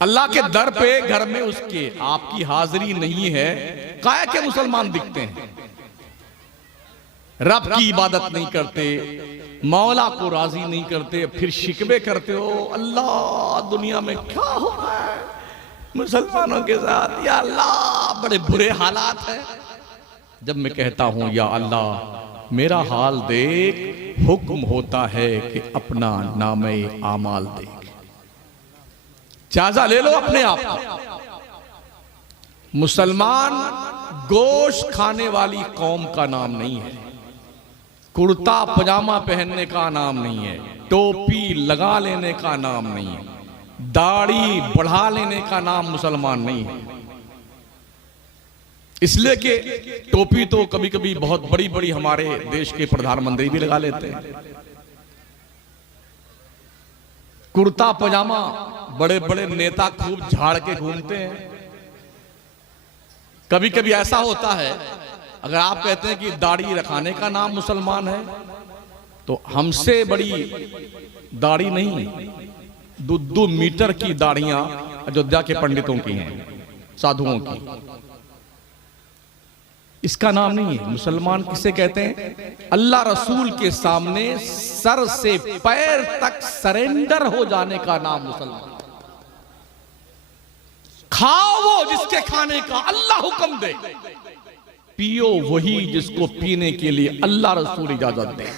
अल्लाह के दर पे घर में उसके आपकी हाजिरी नहीं है, काहे के मुसलमान दिखते हैं? रब की इबादत नहीं करते, मौला को राजी नहीं करते, फिर शिकवे करते हो अल्लाह दुनिया में क्या हो रहा है मुसलमानों के साथ, या अल्लाह बड़े बुरे हालात हैं। जब मैं कहता हूं या अल्लाह मेरा हाल देख, हुक्म होता है कि अपना नामे आमाल देख, जायजा ले लो अपने आप का। मुसलमान गोश्त खाने वाली कौम का नाम नहीं है। कुर्ता पजामा पहनने का नाम नहीं है, टोपी लगा लेने का नाम नहीं है, दाढ़ी बढ़ा लेने का नाम मुसलमान नहीं है। इसलिए कि टोपी तो कभी कभी बहुत बड़ी बड़ी हमारे देश के प्रधानमंत्री भी लगा लेते हैं। कुर्ता पजामा बड़े बड़े नेता खूब झाड़ के घूमते हैं। कभी कभी ऐसा होता है, अगर आप कहते हैं कि दाढ़ी रखाने का नाम मुसलमान है, तो हमसे बड़ी दाढ़ी नहीं, 2 मीटर की दाढ़ियां अयोध्या के पंडितों की हैं, साधुओं की। इसका नाम नहीं है। मुसलमान किसे कहते हैं? अल्लाह रसूल के सामने सर से पैर तक सरेंडर हो जाने का नाम मुसलमान। खाओ वो जिसके खाने का अल्लाह हुक्म दे, पियो वही जिसको पीने के लिए अल्लाह रसूल इजाजत दे,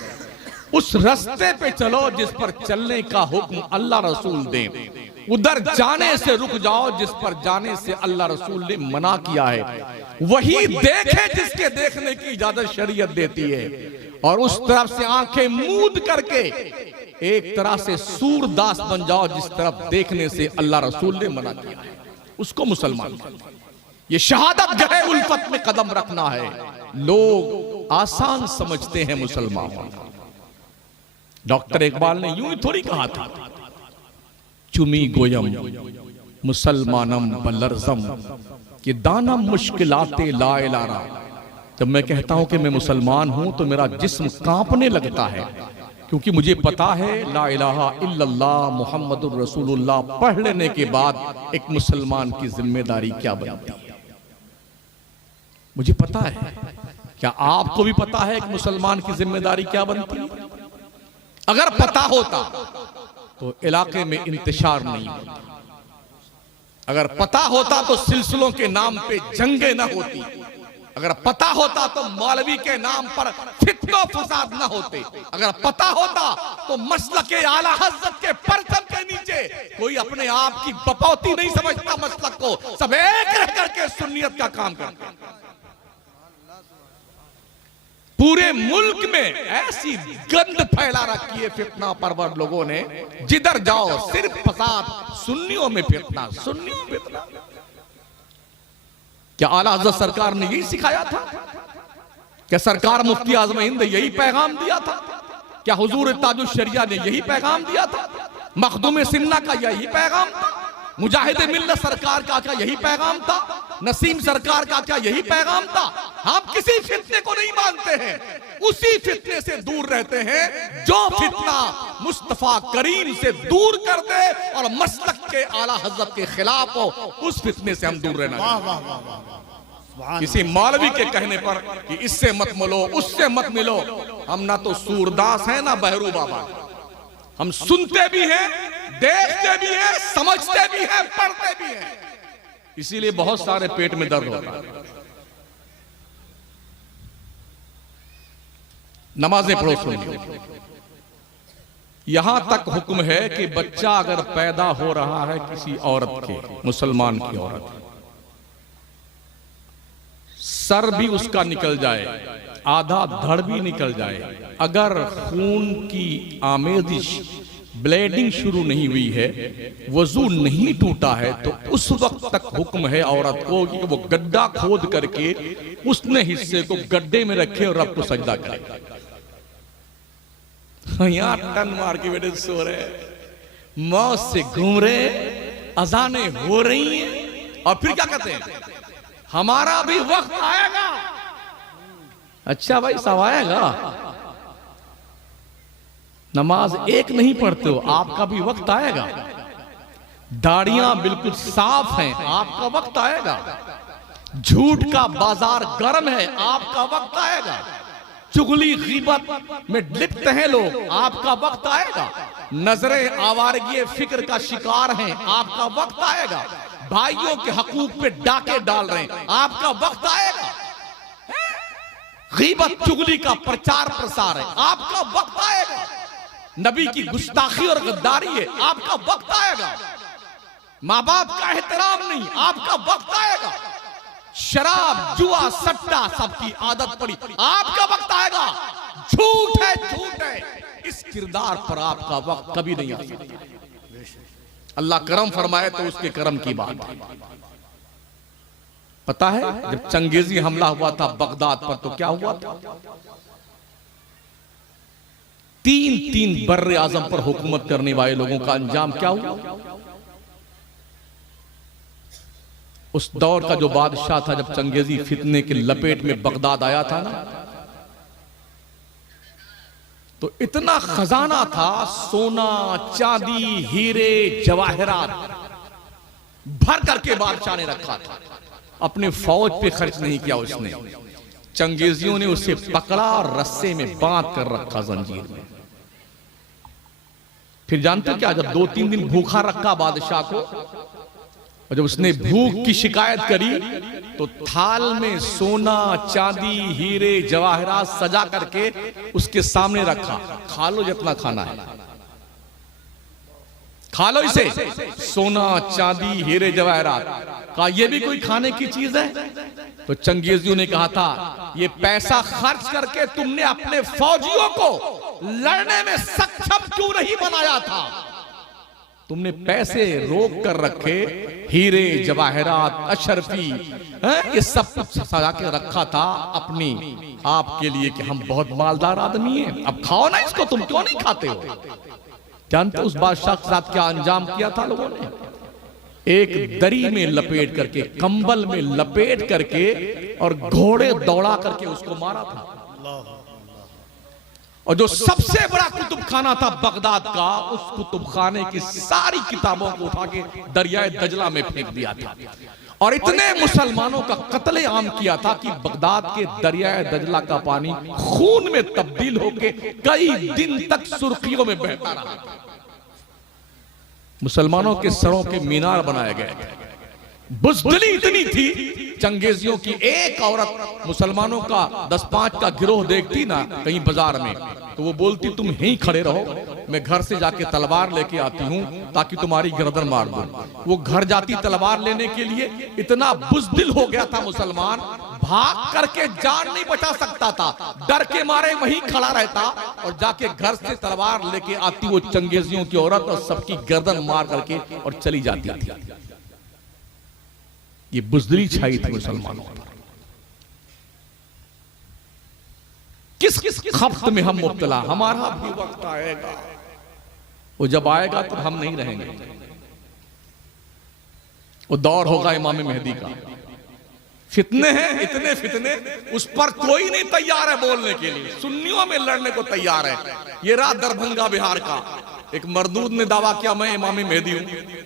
उस रास्ते पे चलो जिस पर चलने का हुक्म अल्लाह रसूल दे, उधर जाने से रुक जाओ जिस पर जाने से अल्लाह रसूल ने मना किया है, वही देखे जिसके देखने की इजाजत शरीयत देती है, और उस तरफ से आंखें मूंद करके एक तरह से सूरदास बन जाओ जिस तरफ देखने से अल्लाह रसूल ने मना किया है, उसको मुसलमान। ये शहादत गहे उल्फत में कदम रखना है। लोग आसान समझते हैं मुसलमान। डॉक्टर इकबाल ने यूं ही थोड़ी कहा था, चुमी गोयम मुसलमानम बलरजम कि दानम मुश्किलाते ला इलारा। जब मैं कहता हूं कि मैं मुसलमान हूं तो मेरा जिस्म कांपने लगता है, क्योंकि मुझे पता है ला इलाहा इल्लल्लाह मुहम्मदुर रसूलुल्लाह पढ़ लेने के बाद एक मुसलमान की जिम्मेदारी क्या बनती है। मुझे पता है। क्या आपको भी पता है कि मुसलमान की जिम्मेदारी क्या बनती है? अगर पता होता तो इलाके में इंतशार नहीं होता, अगर पता होता तो सिलसिलों के नाम पे जंगे ना होती, अगर पता होता तो मौलवी के नाम पर फित्ना फसाद ना होते, अगर पता होता तो मसलक के आला हज़रत के परचम के नीचे कोई अपने आप की बपौती नहीं समझता मसलक को, सब एक रह करके सुन्नियत का काम करते हैं। पूरे मुल्क में ऐसी गंद फैला रखी है फितना परवर लोगों ने, जिधर जाओ सिर्फ फसाद, सुन्नियों में फितना, सुन्नियों में फितना। क्या आला हज़रत सरकार ने यही सिखाया था? क्या सरकार मुफ्ती आज़म हिंद यही पैगाम दिया था? क्या हुजूर ताजुल शरिया ने यही पैगाम दिया था? मखदूम सिन्ना का यही पैगाम था? मुजाहिद मिल्लत सरकार का क्या यही पैगाम था? नसीम सरकार का क्या यही पैगाम था? हम किसी फितने को नहीं मानते हैं, उसी फितने से दूर रहते हैं जो फितना मुस्तफा करीम से दूर कर दे और मसलक के आला हज़रत के खिलाफ हो, उस फितने से हम दूर रहना। किसी मौलवी के कहने पर कि इससे मत मिलो, उससे मत मिलो, हम ना तो सूरदास हैं ना बहरू बाबा। हम सुनते भी हैं, देखते भी हैं, समझते भी हैं, पढ़ते भी हैं। इसीलिए बहुत सारे पेट में दर्द होता है। नमाजें पढ़ो, सुनिए। यहां तक हुक्म है कि बच्चा अगर पैदा हो रहा है किसी औरत के, मुसलमान की औरत, सर भी उसका निकल जाए, आधा धड़ भी निकल जाए, अगर खून की आमेजिश, ब्लीडिंग शुरू नहीं हुई है, वजू नहीं टूटा है, तो उस वक्त तक हुक्म है औरत को कि वो गड्ढा खोद करके उसने हिस्से को गड्ढे में रखे और रब को सजदा करे। यहां टन मार के बेटे सो रहे, मौत से घूम रहे, अजाने हो रही हैं, और फिर क्या कहते हैं, हमारा भी वक्त आएगा। अच्छा भाई सब आएगा, नमाज एक नहीं पढ़ते हो, आपका भी वक्त आएगा। दाढ़ियां बिल्कुल साफ हैं, आपका वक्त आएगा। झूठ का बाजार गर्म है, आपका वक्त आएगा। चुगली गीबत में लिप्त हैं लोग, आपका वक्त आएगा। नजरें आवारगी फिक्र का शिकार हैं, आपका वक्त आएगा। भाइयों के हकूक पे डाके डाल रहे हैं, आपका वक्त आएगा। गीबत चुगली का प्रचार प्रसार है, आपका वक्त आएगा। नबी की गुस्ताखी और गद्दारी है, आपका वक्त आएगा। माँ बाप का एहतराम नहीं, आपका वक्त आएगा। शराब जुआ सट्टा सबकी आदत पड़ी, आपका वक्त आएगा। झूठ है, झूठ है। इस किरदार पर आपका वक्त कभी नहीं आ सकता। अल्लाह करम फरमाए तो उसके करम की बात है। पता है जब चंगेजी हमला हुआ था बगदाद पर तो क्या हुआ था? 3 बर्रे आजम पर हुकूमत करने वाले लोगों का अंजाम क्या हुआ? उस दौर का जो बादशाह था, जब चंगेजी फितने के लपेट में बगदाद आया था ना, तो इतना खजाना था, सोना चांदी हीरे जवाहरात भर करके बादशाह ने रखा था। अपने फौज पे खर्च नहीं किया उसने। चंगेजियों ने उसे पकड़ा और रस्से में बांध कर रखा जंजीर में। फिर जानते हो क्या, जब 2-3 दिन भूखा रखा बादशाह को, और जब उसने भूख की शिकायत करी तो थाल में सोना चांदी हीरे जवाहरात सजा करके उसके सामने रखा। खा लो जितना खाना है, खा लो इसे। सोना चांदी हीरे जवाहरात का ये भी कोई खाने की चीज है? तो चंगेजियों ने कहा था, ये पैसा खर्च करके तुमने अपने फौजियों को लड़ने में सक्षम क्यों नहीं बनाया था? तुमने पैसे रोक कर रखे, हीरे जवाहरात अशरफी ये सब कुछ सजा के रखा था अपनी आपके लिए कि हम बहुत मालदार आदमी हैं, अब खाओ ना इसको। तुम क्यों नहीं खाते हो? जानते उस बादशाह के साथ क्या अंजाम किया था लोगों ने? एक दरी में लपेट करके, कंबल में लपेट करके और घोड़े दौड़ा करके उसको मारा था। और जो सबसे बड़ा कुतुब खाना था बगदाद का, उस कुतुब खाने की सारी किताबों को उठा के दरियाए दजला में फेंक दिया था। और इतने मुसलमानों का कत्ले आम किया था कि बगदाद के दरियाए दजला का पानी खून में तब्दील होके कई दिन तक सुर्खियों में बहता रहा। मुसलमानों के सरों के मीनार बनाए गए थे। बुज़दिली इतनी थी चंगेजियों की, एक औरत मुसलमानों का 10-5 का गिरोह देखती ना कहीं बाजार में, तो वो बोलती तुम यहीं खड़े रहो, मैं घर से जाके तलवार लेके आती हूँ ताकि तुम्हारी गर्दन मार दूं। वो घर जाती तलवार लेने के लिए। इतना बुज़दिल हो गया था मुसलमान, भाग करके जान नहीं बचा सकता था, डर के मारे वहीं खड़ा रहता और जाके घर से तलवार लेके आती वो चंगेजियों की औरत और सबकी गर्दन मार करके और चली जाती थी। ये बुज़दिली छाई थी मुसलमानों पर। किस किस खफ्त में हम मुब्तला, हमारा भी वक्त आएगा, वो जब आएगा तो हम नहीं रहेंगे। वो दौर होगा इमाम मेहदी का। फितने हैं, इतने फितने, उस पर कोई नहीं तैयार है बोलने के लिए। सुन्नियों में लड़ने को तैयार है। ये रहा दरभंगा बिहार का एक मरदूद ने दावा किया मैं इमाम मेहदी हूं।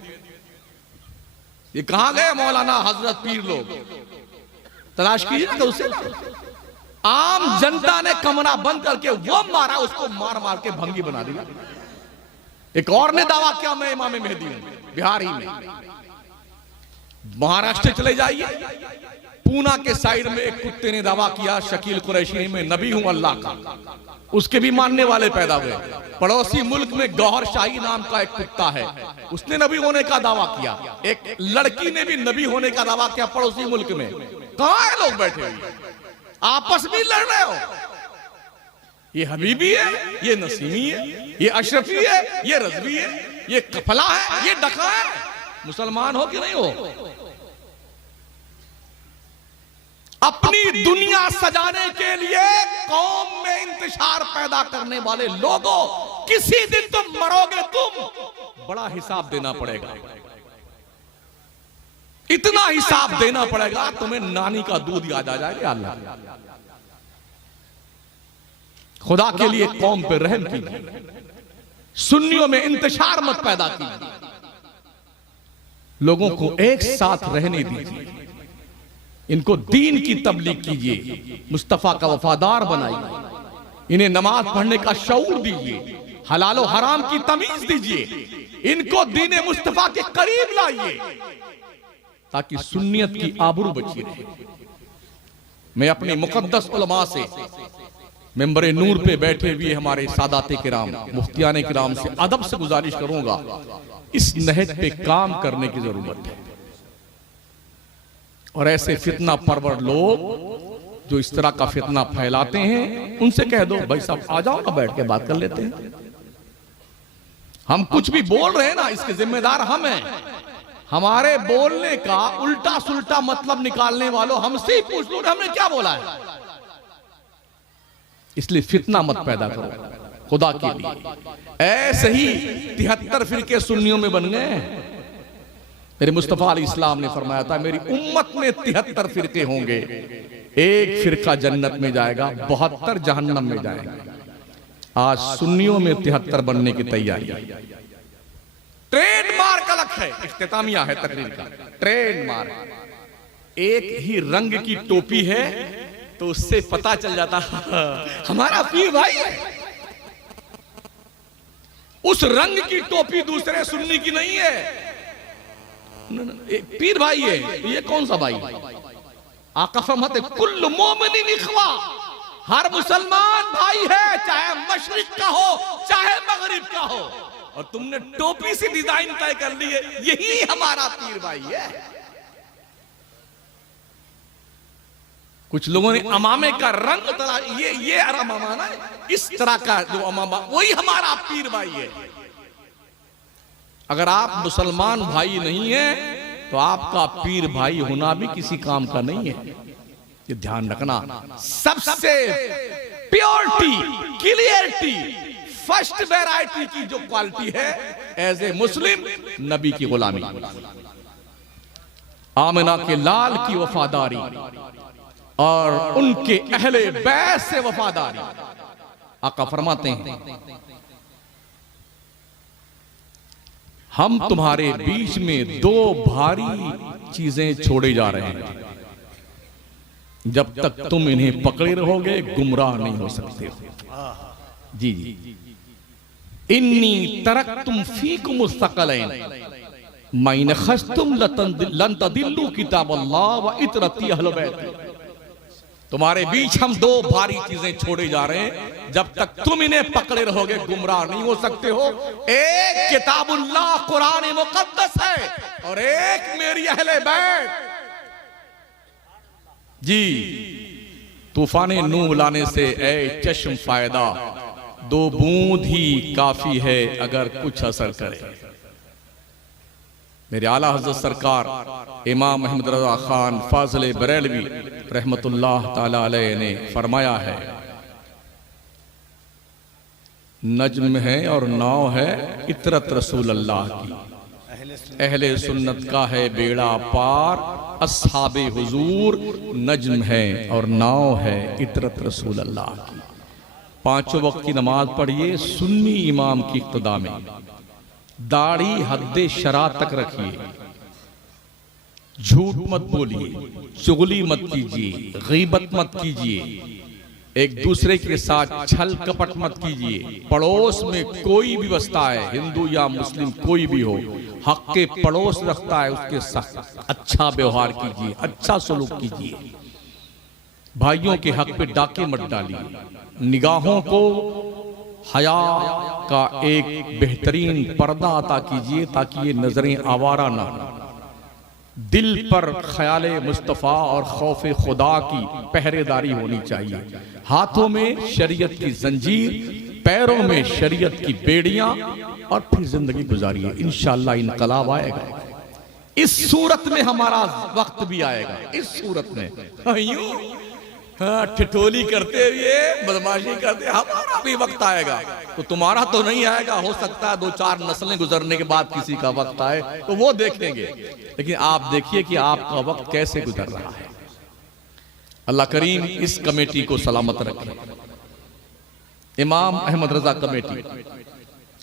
ये कहां गए मौलाना हजरत पीर लोग? तलाश कीजिए ना उसे। आम जनता ने कमरा बंद करके वो मारा, उसको मार मार के भंगी बना दिया। एक और ने दावा किया मैं इमाम मेहदी हूं, बिहार ही में। महाराष्ट्र चले जाइए, पूना के साइड में एक कुत्ते ने दावा किया शकील कुरैशी में नबी हूं अल्लाह का। उसके भी मानने वाले पैदा हुए। पड़ोसी मुल्क में गौहर शाही नाम का एक कुत्ता है, उसने नबी होने का दावा किया। एक लड़की ने भी नबी होने का दावा किया पड़ोसी मुल्क में। कहां है लोग बैठे हुए, आपस में लड़ रहे हो। ये हबीबी है, ये नसीमी है, ये अशरफी है, ये रजवी है, ये कफला है, ये डका है। मुसलमान हो कि नहीं हो? अपनी दुनिया सजाने के लिए कौम में इंतशार पैदा करने वाले लोगों, किसी दिन तुम मरोगे, तुम बड़ा हिसाब देना पड़ेगा। इतना हिसाब देना पड़ेगा तुम्हें नानी का दूध याद आ जाएगा। अल्लाह खुदा के लिए कौम पे रहम कीजिए, सुन्नियों में इंतशार मत पैदा कीजिए, लोगों को एक साथ रहने दीजिए, इनको दीन की तबलीग कीजिए, मुस्तफा का वफादार बनाइए, इन्हें नमाज पढ़ने का शऊर दीजिए, हलाल और हराम की तमीज दीजिए, इनको दीन मुस्तफा के करीब लाइए ताकि सुन्नियत की आबरू बची रहे। मैं अपने मुकद्दस उलमा से, मेंबरे नूर पे बैठे हुए हमारे सादाते किराम, मुफ्तियाने किराम से अदब से गुजारिश करूंगा, इस नहज पे काम करने की जरूरत है। और ऐसे फितना परवर लोग जो इस तरह का फितना फैलाते हैं उनसे कह दो भाई साहब आ जाओ ना, बैठ के बात कर लेते हैं। हम कुछ भी बोल रहे हैं ना, इसके जिम्मेदार हम हैं। हमारे बोलने का उल्टा सुल्टा मतलब निकालने वालों हमसे ही पूछ लो हमने क्या बोला है। इसलिए फितना मत पैदा करो खुदा के लिए। ऐसे ही 73 फिरके सुन्नियों में बन गए। मेरे मुस्तफा अलैहि इस्लाम ने फरमाया था मेरी उम्मत में 73 फिरके होंगे, एक फिरका जन्नत में जाएगा, 72 जहन्नम में जाएंगे। आज सुन्नियों में 73 बनने की तैयारी। ट्रेडमार्क अलग है, इख्तितामिया है तकरीर का। ट्रेडमार्क एक ही रंग की टोपी है तो उससे पता चल जाता हमारा पीर भाई है। उस रंग की टोपी दूसरे सुन्नी की नहीं है, पीर भाई है। ये कौन सा भाई? आका फरमाते कुल्लु मोमिनिन इख्वा, हर मुसलमान भाई है, चाहे मशरिक का हो चाहे मगरिब का हो। और तुमने टोपी से डिजाइन तय कर ली है, यही हमारा पीर भाई है। कुछ लोगों ने अमामे का रंग तला, ये अमामा ना, इस तरह का जो अमामा वही हमारा पीर भाई है। अगर आप मुसलमान भाई नहीं है तो आपका पीर भाई होना भी किसी काम का नहीं है। ये ध्यान रखना। सबसे प्योरिटी, क्लियरिटी, फर्स्ट वैरायटी की जो क्वालिटी है एज ए मुस्लिम, नबी की गुलामी, आमिना के लाल की वफादारी और उनके अहले बैत से वफादारी। आका फरमाते हैं हम तुम्हारे बीच में 2 भारी चीजें छोड़े जा रहे हैं, जब तक तुम इन्हें पकड़े रहोगे गुमराह नहीं हो सकते हो। जी जी, इन्नी तरक्तुम फीकुम मुस्तक़लैन मैन खस्तुम लन तदिल्लु किताबल्लाह व इतरती अहल बैत। तुम्हारे बीच हम 2 भारी चीजें छोड़े जा रहे हैं, जब तक तुम इन्हें पकड़े रहोगे गुमराह नहीं हो सकते हो। एक किताबुल्लाह कुरान मुकद्दस है और एक मेरी अहले बैत। जी, तूफाने नूह लाने से ए चश्म फायदा, 2 बूंद ही काफी है अगर कुछ असर करे। मेरे आला हज़रत सरकार इमाम अहमद रज़ा खान फाज़िल बरेलवी रहमतुल्लाह ताला अलैह ने फरमाया है, नज्म है और नाव है इतरत रसूल अल्लाह की, अहले सुन्नत का है बेड़ा पार, अस्हाबे हुजूर नज्म है और नाव है इतरत रसूल अल्लाह की। 5 वक्त की नमाज पढ़िए सुन्नी इमाम की इक्तदा में, दाढ़ी हद्दे शरा तक रखिए, झूठ मत बोलिए, चुगली मत कीजिए, गीबत मत कीजिए, एक दूसरे के साथ छल कपट मत कीजिए। पड़ोस में कोई भी बसता है, हिंदू या मुस्लिम कोई भी हो, हक के पड़ोस रखता है, उसके साथ अच्छा व्यवहार कीजिए, अच्छा सलूक कीजिए। भाइयों के हक पे डाके मत डालिए। निगाहों को हया का एक बेहतरीन पर्दा अता कीजिए ताकि ये नजरें आवारा ना हो। दिल पर ख्याले मुस्तफ़ा और खौफे खुदा की पहरेदारी होनी चाहिए। हाथों में शरीयत की जंजीर, पैरों में शरीयत की बेड़ियां, और फिर जिंदगी गुजारिए। इंशाअल्लाह इनकलाब आएगा। इस सूरत में हमारा वक्त भी आएगा। इस सूरत में यूं ठिठोली करते हुए बदमाशी करते हमारा भी वक्त आएगा। तो तुम्हारा तो नहीं आएगा, हो सकता है 2-4 नस्लें गुजरने के बाद किसी का वक्त आए तो वो देखेंगे, लेकिन आप देखिए कि आपका वक्त कैसे गुजर रहा है। अल्लाह करीम इस कमेटी को सलामत रखे। इमाम अहमद रजा कमेटी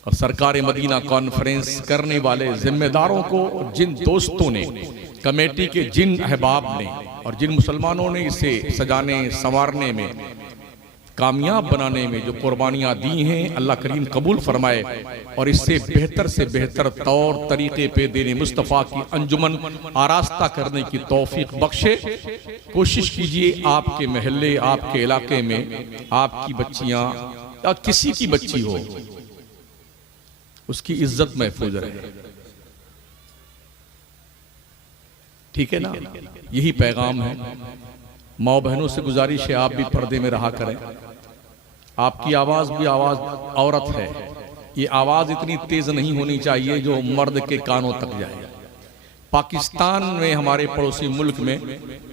और सरकार मदीना कॉन्फ्रेंस करने वाले जिम्मेदारों को, जिन दोस्तों ने, कमेटी के जिन अहबाब ने और जिन मुसलमानों ने इसे सजाने संवारने में, कामयाब बनाने में जो कुर्बानियां दी हैं, अल्लाह करीम कबूल फरमाए और इससे बेहतर से बेहतर तौर तरीके पे देने मुस्तफ़ा की अंजुमन आरास्ता करने की तौफीक बख्शे। कोशिश कीजिए आपके महल्ले, आपके इलाके में आपकी बच्चियां या किसी की बच्ची हो, उसकी इज्जत महफूज रहे। ठीक है ना? यही पैगाम है। माँ बहनों से गुजारिश है आप भी पर्दे में रहा करें। आपकी आवाज भी आवाज औरत है, ये आवाज इतनी तेज नहीं होनी चाहिए जो मर्द के कानों तक जाए। पाकिस्तान में हमारे पड़ोसी मुल्क में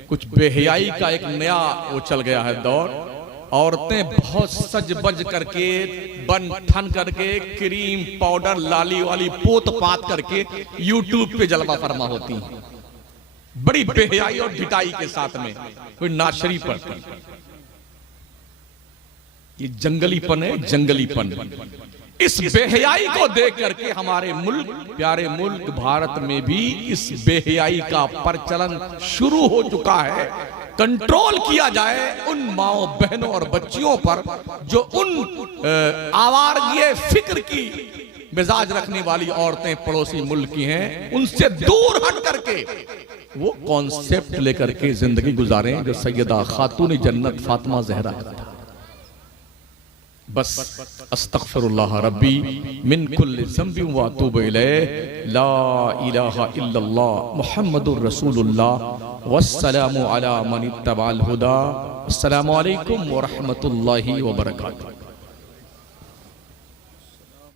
कुछ बेहयाई का एक नया वो चल गया है दौर। औरतें बहुत सज बज करके, बन ठन करके, क्रीम पाउडर लाली वाली पोत पात करके यूट्यूब पे जलवा फरमा होती हैं, बड़ी बेहयाई और ढिठाई के साथ में कोई नाशरी पड़ती। ये जंगलीपन है, जंगलीपन। इस बेहयाई को देख करके हमारे मुल्क, प्यारे मुल्क भारत में भी इस बेहयाई का प्रचलन शुरू हो चुका है। कंट्रोल किया जाए उन माओ बहनों और बच्चियों पर जो उन आवारगी फिक्र की मिजाज रखने वाली औरतें पड़ोसी मुल्क की हैं, उनसे दूर हट करके वो कॉन्सेप्ट लेकर के जिंदगी गुजारें जो सैयदा खातून जन्नत फातिमा ज़हरा का था। बस अस्तगफिरुल्लाह रब्बी मिन कुल्लि ज़ंबिन व अतूबु इलैह, ला इलाहा इल्लल्लाह मुहम्मदुर रसूलुल्लाह, वस्सलामु अला मन इत्तबअल हुदा। अस्सलामु अलैकुम व रहमतुल्लाहि व बरकातुहू।